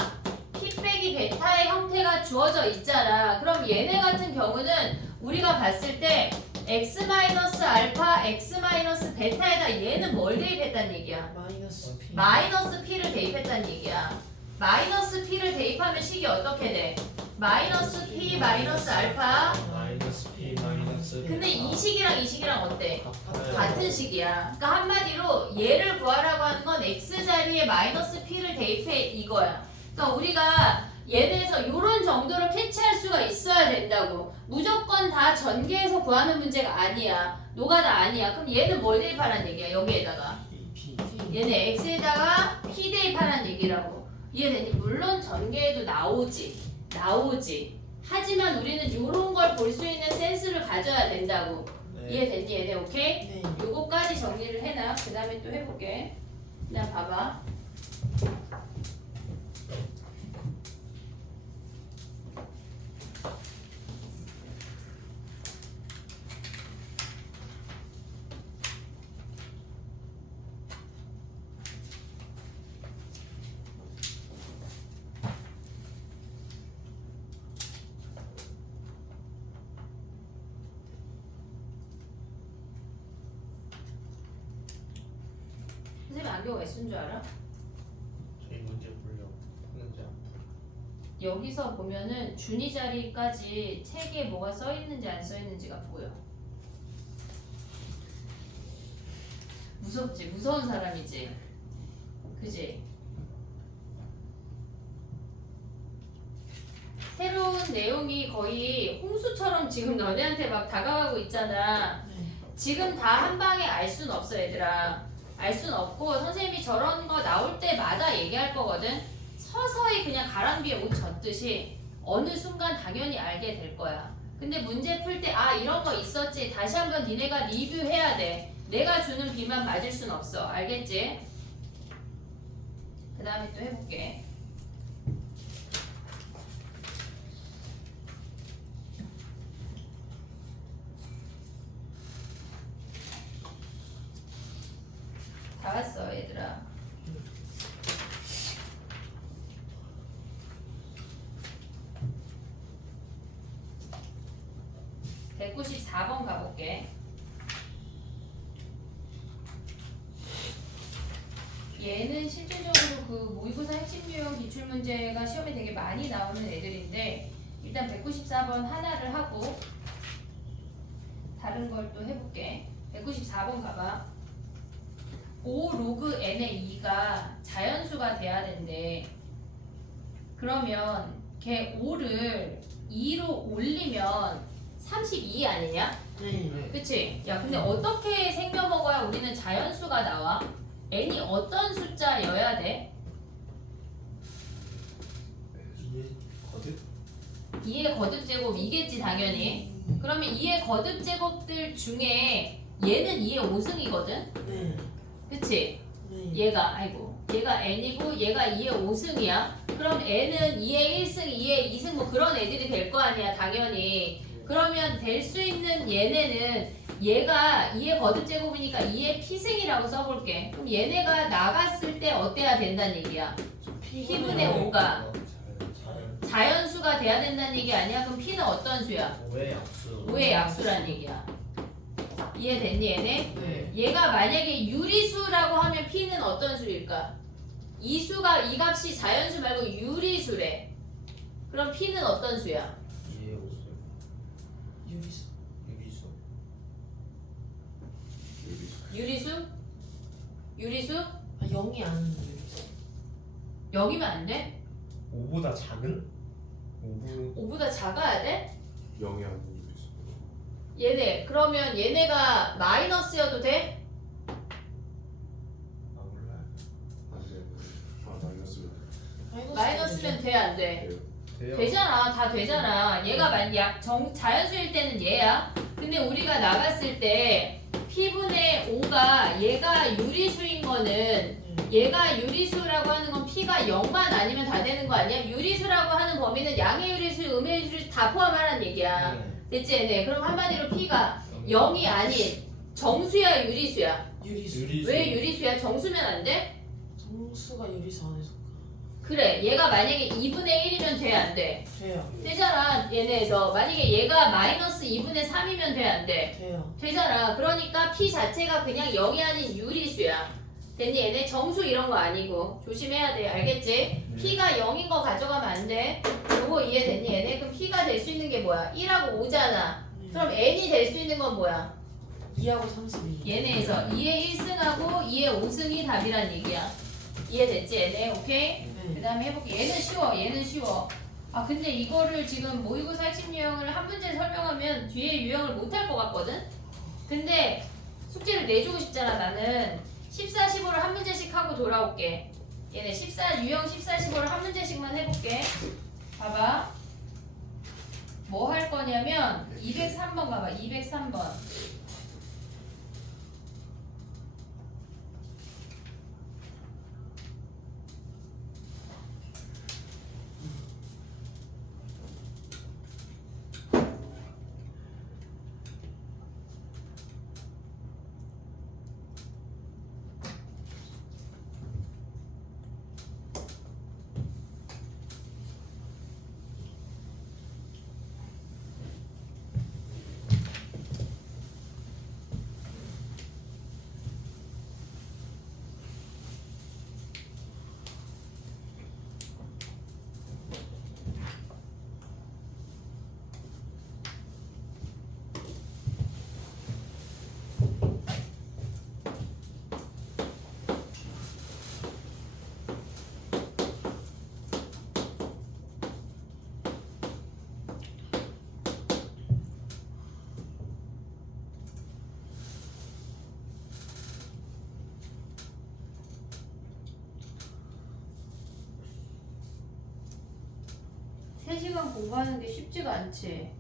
p 빼기 베타의 형태가 주어져 있잖아. 그럼 얘네 같은 경우는 우리가 봤을 때 x 마이너스 알파, x 마이너스 베타에다 얘는 뭘 대입했단 얘기야? 마이너스 P. 마이너스 p를 대입했단 얘기야. 마이너스 p를 대입하면 식이 어떻게 돼? 마이너스 p 마이너스 알파. 마이너스 P 마이너스 근데 이 식이랑 이 식이랑 어때? 같아요. 같은 식이야. 그러니까 한마디로 얘를 구하라고 하는 건 x 자리에 마이너스 p를 대입해 이거야. 그러니까 우리가 얘네에서 이런 정도로 캐치할 수가 있어야 된다고. 무조건 다 전개해서 구하는 문제가 아니야. 노가다 아니야. 그럼 얘는 뭘 대입하라는 얘기야? 여기에다가 P 얘네 x에다가 p 대입하라는 얘기라고. 이해되니? 물론 전개해도 나오지. 하지만 우리는 이런 걸 볼 수 있는 센스를 가져야 된다고. 네. 이해됐니 얘네? 오케이? 네. 요거까지 정리를 해놔. 그 다음에 또 해볼게. 그냥 봐봐. 선생님 안경 왜 쓴 줄 알아? 저희 문제 풀려고 하는지 안 풀려. 여기서 보면은 준이 자리까지 책에 뭐가 써 있는지 안 써 있는지가 보여. 무섭지? 무서운 사람이지? 그지? 새로운 내용이 거의 홍수처럼 지금 너네한테 막 다가가고 있잖아. 네. 지금 다 한 방에 알 순 없어 얘들아. 알 순 없고 선생님이 저런 거 나올 때마다 얘기할 거거든. 서서히 그냥 가랑비에 옷 젖듯이 어느 순간 당연히 알게 될 거야. 근데 문제 풀 때 아 이런 거 있었지 다시 한번 니네가 리뷰해야 돼. 내가 주는 비만 맞을 순 없어. 알겠지? 그 다음에 또 해볼게. 다 왔어 얘들아. (194번) 가볼게. 얘는 실질적으로 그 모의고사 핵심 유형 기출문제가 시험에 되게 많이 나오는 애들인데 일단 194번 하나를 하고 다른 걸 또 해볼게. 194번 가봐. 5 로그 n의 2가 자연수가 돼야 된대. 그러면 걔 5를 2로 올리면 32 아니냐? 네. 그치? 야 근데 어떻게 생겨 먹어야 우리는 자연수가 나와? n이 어떤 숫자여야 돼? 이해 거듭 2의 거듭제곱 이겠지 당연히. 그러면 2의 거듭제곱들 중에 얘는 2의 5승이거든? 네. 그치? 네. 얘가 얘가 n이고 얘가 2의 5승이야. 그럼 n은 2의 1승, 2의 2승 뭐 그런 애들이 될 거 아니야 당연히. 그러면 될 수 있는 얘네는 얘가 2의 거듭제곱이니까 2의 피승이라고 써볼게. 그럼 얘네가 나갔을 때 어때야 된다는 얘기야? P분의 5가 자연수가 돼야 된다는 얘기 아니야? 그럼 P는 어떤 수야? 5의 약수 5의 약수란 얘기야. 이해됐니 얘네? 네. 얘가 만약에 유리수라고 하면 P는 어떤 수일까? 이 수가 이 값이 자연수 말고 유리수래. 그럼 P는 어떤 수야? 2의 5수 유리수. 유리수 유리수? 유리수? 아 0이 아닌 유리수. 0이면 안 돼? 5보다 작은? 5분 5보다 작아야 돼? 0이 아닌 유리수. 얘네 그러면 얘네가 마이너스여도 돼? 아 몰라요. 안돼. 아 마이너스. 마이너스면 돼 안 돼? 돼요. 되잖아 다 되잖아. 얘가 자연수일 때는 얘야. 근데 우리가 나갔을 때 P분의 5가 얘가 유리수인 거는 얘가 유리수라고 하는 건 P가 0만 아니면 다 되는 거 아니야? 유리수라고 하는 범위는 양의 유리수, 음의 유리수 다 포함하라는 얘기야. 됐지 얘네? 그럼 한마디로 P가 0이 아닌 정수야 유리수야? 유리수. 왜 유리수야? 정수면 안 돼? 정수가 유리수 안에 속하. 그래 얘가 만약에 2분의 1이면 돼 안 돼? 돼요. 되잖아 얘네에서. 만약에 얘가 마이너스 2분의 3이면 돼 안 돼? 돼요. 되잖아. 그러니까 P 자체가 그냥 0이 아닌 유리수야. 됐니? 얘네 정수 이런 거 아니고 조심해야 돼. 알겠지? P가 0인 거 가져가면 안 돼. 요거 이해됐니? 얘네? 그럼 P가 될 수 있는 게 뭐야? 1하고 5잖아. 그럼 N이 될 수 있는 건 뭐야? 2하고 32. 얘네에서 2의 1승하고 2의 5승이 답이란 얘기야. 이해됐지 얘네? 오케이? 그 네. 다음에 해볼게. 얘는 쉬워. 얘는 쉬워. 아 근데 이거를 지금 모의고사 핵심 유형을 한 문제 설명하면 뒤에 유형을 못 할 것 같거든? 근데 숙제를 내주고 싶잖아 나는. 14, 15를 한 문제씩 하고 돌아올게. 얘네 14, 유형 14, 15를 한 문제씩만 해볼게. 봐봐. 뭐 할 거냐면 203번 봐봐. 203번. 시간 공부하는 게 쉽지가 않지.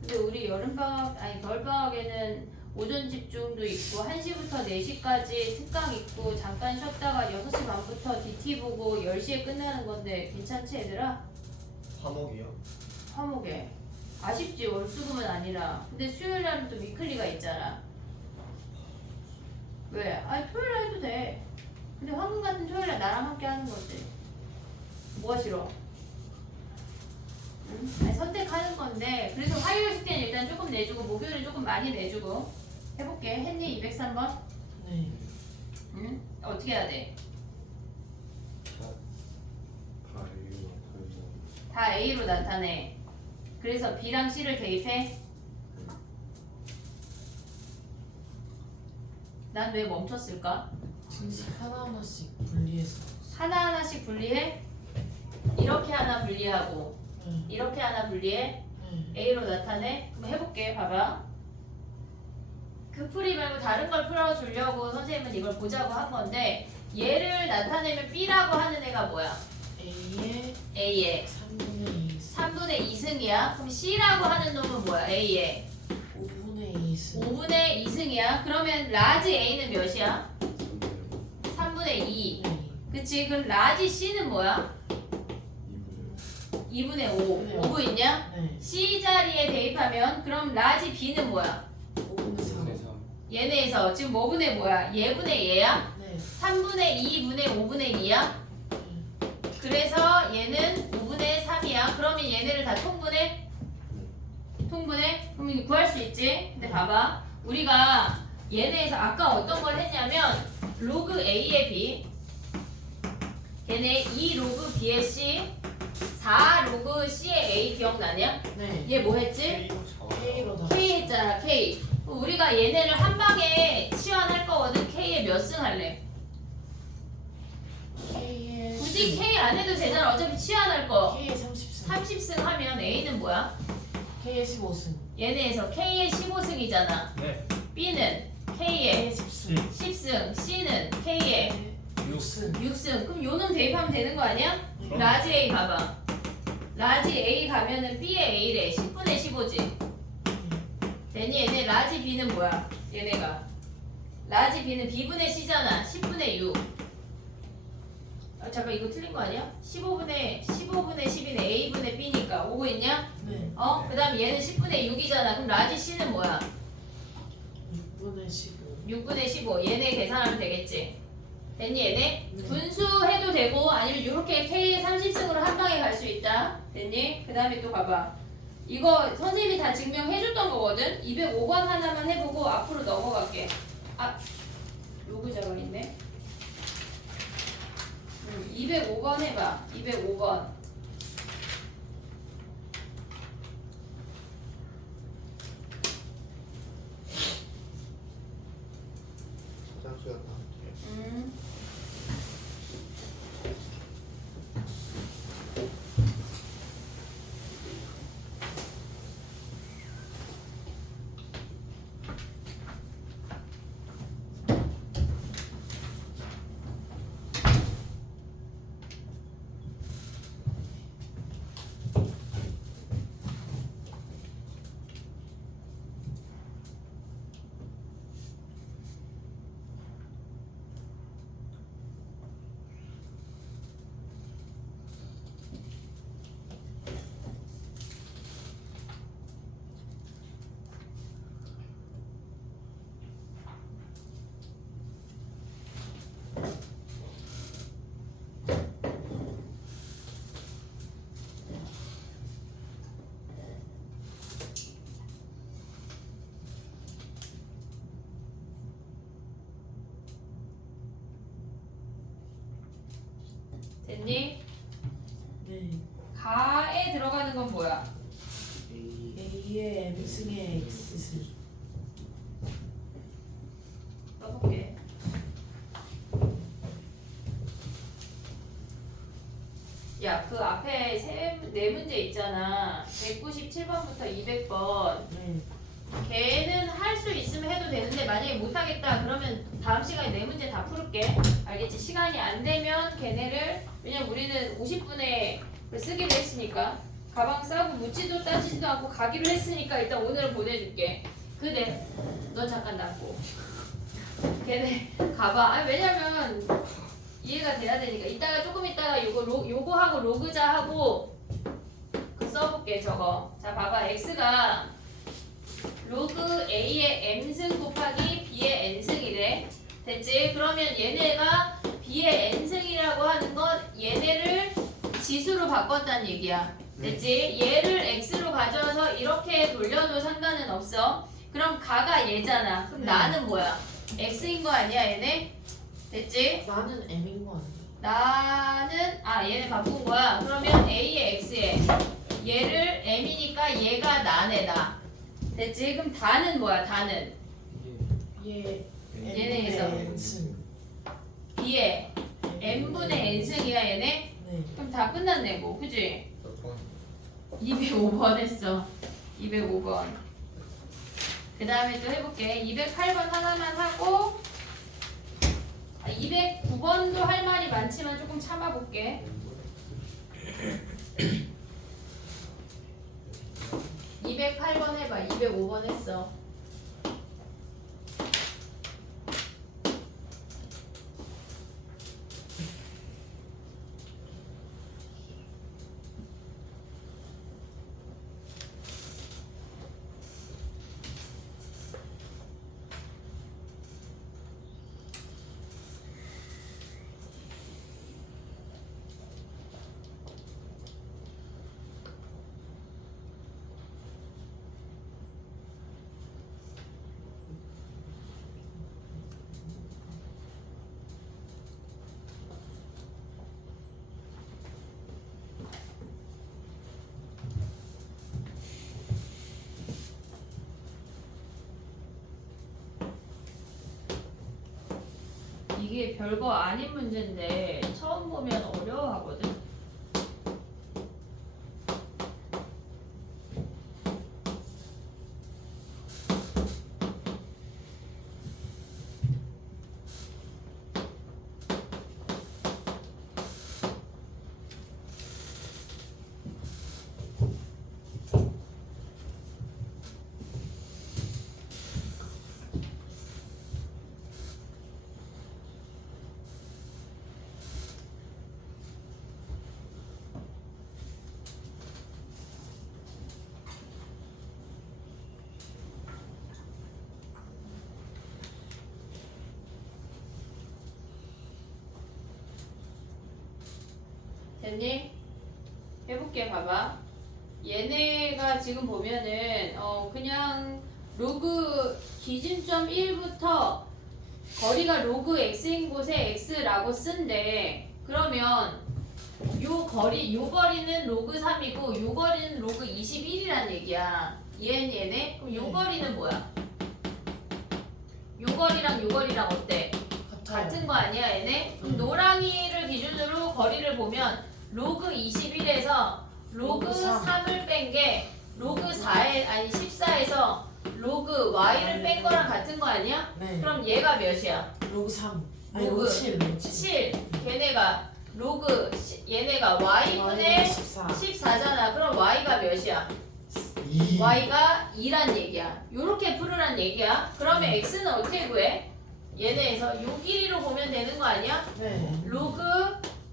근데 우리 여름방학, 아니 겨울방학에는 오전 집중도 있고 1시부터 4시까지 특강 있고 잠깐 쉬었다가 6시 반부터 DT 보고 10시에 끝나는 건데 괜찮지 얘들아? 화목이요? 화목에. 아쉽지 월수금은 아니라. 근데 수요일날은 또 위클리가 있잖아. 왜? 아니 토요일날 해도 돼. 근데 황금 같은 토요일날 나랑 함께 하는 거지. 뭐가 싫어? 응? 아니, 선택하는 건데 그래서 화요일 숙제는 일단 조금 내주고 목요일은 조금 많이 내주고 해볼게. 했니? 203번? 네. 응? 어떻게 해야 돼? 다 A로 나타내. 그래서 B랑 C를 대입해. 난 왜 멈췄을까? 증식 하나하나씩 분리해서. 하나하나씩 분리해? 이렇게 하나 분리하고 네. 이렇게 하나 분리해? 네. A로 나타내? 그럼 해볼게. 봐봐. 그 풀이 말고 다른 걸 풀어주려고 선생님은 이걸 보자고 한 건데 얘를 나타내면 B라고 하는 애가 뭐야? A의 A의 3분의 2. 3분의 2승이야. 그럼 C라고 하는 놈은 뭐야? A의 5분의 2승. 5분의 2승이야. 그러면 라지 A는 몇이야? 3분의 2. 네. 그치? 그럼 라지 C는 뭐야? 2분의 5. 네. 5부 있냐? 네. C 자리에 대입하면 그럼 라지 B는 뭐야? 5분의 3. 얘네에서 지금 뭐분의 뭐야? 얘분의 얘야? 네. 3분의 2분의 5분의 2야? 그래서 얘는 5분의 3이야. 그러면 얘네를 다 통분해? 통분해? 그럼 이거 구할 수 있지? 근데 봐봐. 우리가 얘네에서 아까 어떤 걸 했냐면 로그 A의 B 걔네 2 로그 B의 C 4 로그 C의 A 기억나냐? 네. 얘 뭐 했지? K로 다. K 했잖아 K. 우리가 얘네를 한 방에 치환할 거거든. K에 몇 승 할래? K의 굳이 K 안 해도 되잖아. 어차피 치환할 거. K의 30승. 30승 하면 A는 뭐야? K의 15승. 얘네에서 K의 15승이잖아. 네. B는 K의 K의 10승. 10승, C는 K의 6승. 6승. 그럼 요놈 대입하면 되는 거 아니야? 라지 A 가봐. 라지 A 가면은 B의 A래. 10분의 15지. 되니 얘네 라지 B는 뭐야? 얘네가 라지 b는 b분의 c잖아. 10분의 6. 잠깐 이거 틀린 거 아니야? 15분의 10이네 a분의 b니까 오고 있냐? 네. 그 다음 얘는 10분의 6이잖아. 그럼 라지 c는 뭐야? 6분의 15. 6분의 15. 얘네 계산하면 되겠지. 됐니 얘네? 네. 분수해도 되고 아니면 이렇게 K 30승으로 한 방에 갈 수 있다. 됐니? 그 다음에 또 봐봐. 이거 선생님이 다 증명해줬던 거거든. 205번 하나만 해보고 앞으로 넘어갈게. 아, 요구자가 있네. 205번 해봐. 205번. 화장실 갔다 올게요. 됐니? 네. 가에 들어가는 건 뭐야? A A의 M승의 X승. 써볼게. 야, 그 앞에 네 문제 있잖아. 197번부터 200번. 네. 걔는 할 수 있으면 해도 되는데 만약에 못하겠다 그러면 다음 시간에 네 문제 다 풀을게. 알겠지? 시간이 안 되면 걔네를 왜냐면 우리는 50분에 쓰기로 했으니까 가방 싸고 묻지도 따지지도 않고 가기로 했으니까 일단 오늘은 보내줄게. 그래 너 잠깐 놔고 걔네 가봐. 아니 왜냐면 이해가 돼야 되니까 이따가 조금 있다가 요거 하고 로그자 하고 그 써볼게 저거. 자 봐봐 x가 로그 a의 m승 곱하기 b의 n승이래. 됐지? 그러면 얘네가 b의 n승이라고 하는 건 얘네를 지수로 바꿨다는 얘기야. 됐지? 얘를 x로 가져와서 이렇게 돌려도 상관은 없어. 그럼 가가 얘잖아. 그럼 네. 나는 뭐야? x인 거 아니야 얘네? 됐지? 나는 M인 거 아니에요? 나는 얘네 바꾼 거야. 그러면 a의 x에 얘를 m이니까 얘가 나네다. 됐지? 그럼 다는 뭐야? 다는 얘 얘네에서. M분의 N승. b에 n분의 n승이야 얘네? 네. 그럼 다 끝났네 뭐. 그지? 저 돈. 205번 했어. 205번. 그 다음에 또 해볼게. 208번 하나만 하고 209번도 할 말이 많지만 조금 참아볼게. 208번 해봐. 205번 했어. 이게 별거 아닌 문제인데 처음 보면 어려워하거든. 됐니? 해볼게. 봐봐. 얘네가 지금 보면은 그냥 로그 기준점 1부터 거리가 로그 x인 곳에 x라고 쓴대. 그러면 요 거리는 로그 3이고 요 거리는 로그 21이란 얘기야. 이해했니 얘네? 그럼 요 거리는 뭐야? 요 거리랑 요 거리랑 어때? 같은 거 아니야 얘네? 그럼 노랑이를 기준으로 거리를 보면 로그 21에서 로그 3을 뺀 게 로그 14에서 로그 y를 뺀 거랑 같은 거 아니야? 네. 그럼 얘가 몇이야? 로그 3. 아니 로그 로그 7. 로그 7. 7. 얘네가 y분의 14. 14잖아. 그럼 y가 몇이야? 2. y가 2란 얘기야. 요렇게 풀으란 얘기야. 그러면 x는 어떻게 구해? 얘네에서 요 길이로 보면 되는 거 아니야? 네. 로그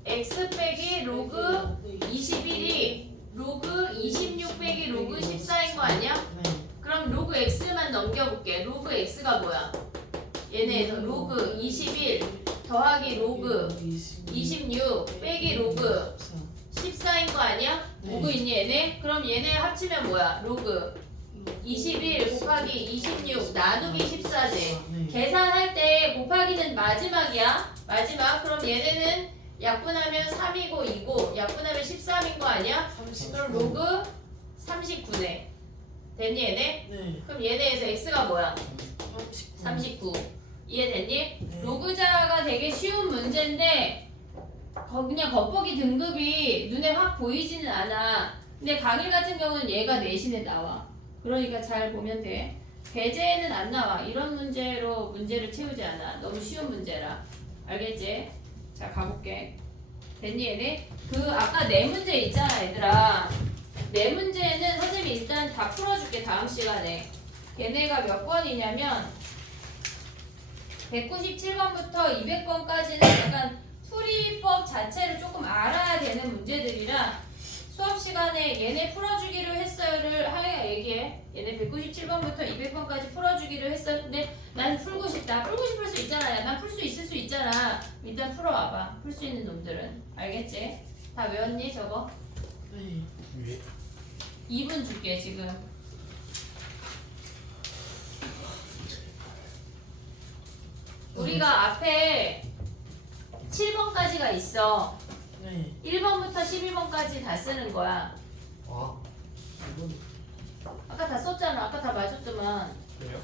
x 빼기 로그 21이 로그 26 빼기 로그 14인 거 아니야? 네. 그럼 로그 x만 넘겨볼게. 로그 x가 뭐야? 얘네에서 로그 21 더하기 로그 26 빼기 로그 14인 거 아니야? 네. 로그 있니 얘네? 그럼 얘네 합치면 뭐야? 로그 21 곱하기 26 나누기 14지. 네. 계산할 때 곱하기는 마지막이야. 마지막. 그럼 얘네는 약분하면 3이고 2고 약분하면 13인 거 아니야? 그럼 로그 39네. 됐니 얘네? 네. 그럼 얘네에서 x가 뭐야? 39. 39. 이해됐니? 네. 로그자가 되게 쉬운 문제인데 그냥 겉보기 등급이 눈에 확 보이지는 않아. 근데 강일 같은 경우는 얘가 내신에 나와. 그러니까 잘 보면 돼. 배제는 안 나와. 이런 문제로 문제를 채우지 않아. 너무 쉬운 문제라. 알겠지? 자 가볼게. 됐니 얘네? 아까 네 문제 있잖아 얘들아. 네 문제는 선생님이 일단 다 풀어줄게 다음 시간에. 걔네가 몇 번이냐면 197번부터 200번까지는 약간 풀이법 자체를 조금 알아야 되는 문제들이라 수업 시간에 얘네 풀어주기로 했어요를 하여 얘기해. 얘네 197번부터 200번까지 풀어주기로 했었는데 난 풀고 싶다. 풀고 싶을 수 있잖아. 난 풀 수 있을 수 있잖아. 일단 풀어와봐. 풀 수 있는 놈들은. 알겠지? 다 외웠니 저거? 네. 왜? 2분 줄게 지금. 우리가 앞에 7번까지가 있어. 네. 1번부터 11번까지 다 쓰는 거야. 아 이건 아까 다 썼잖아. 아까 다 맞았더만. 그래요?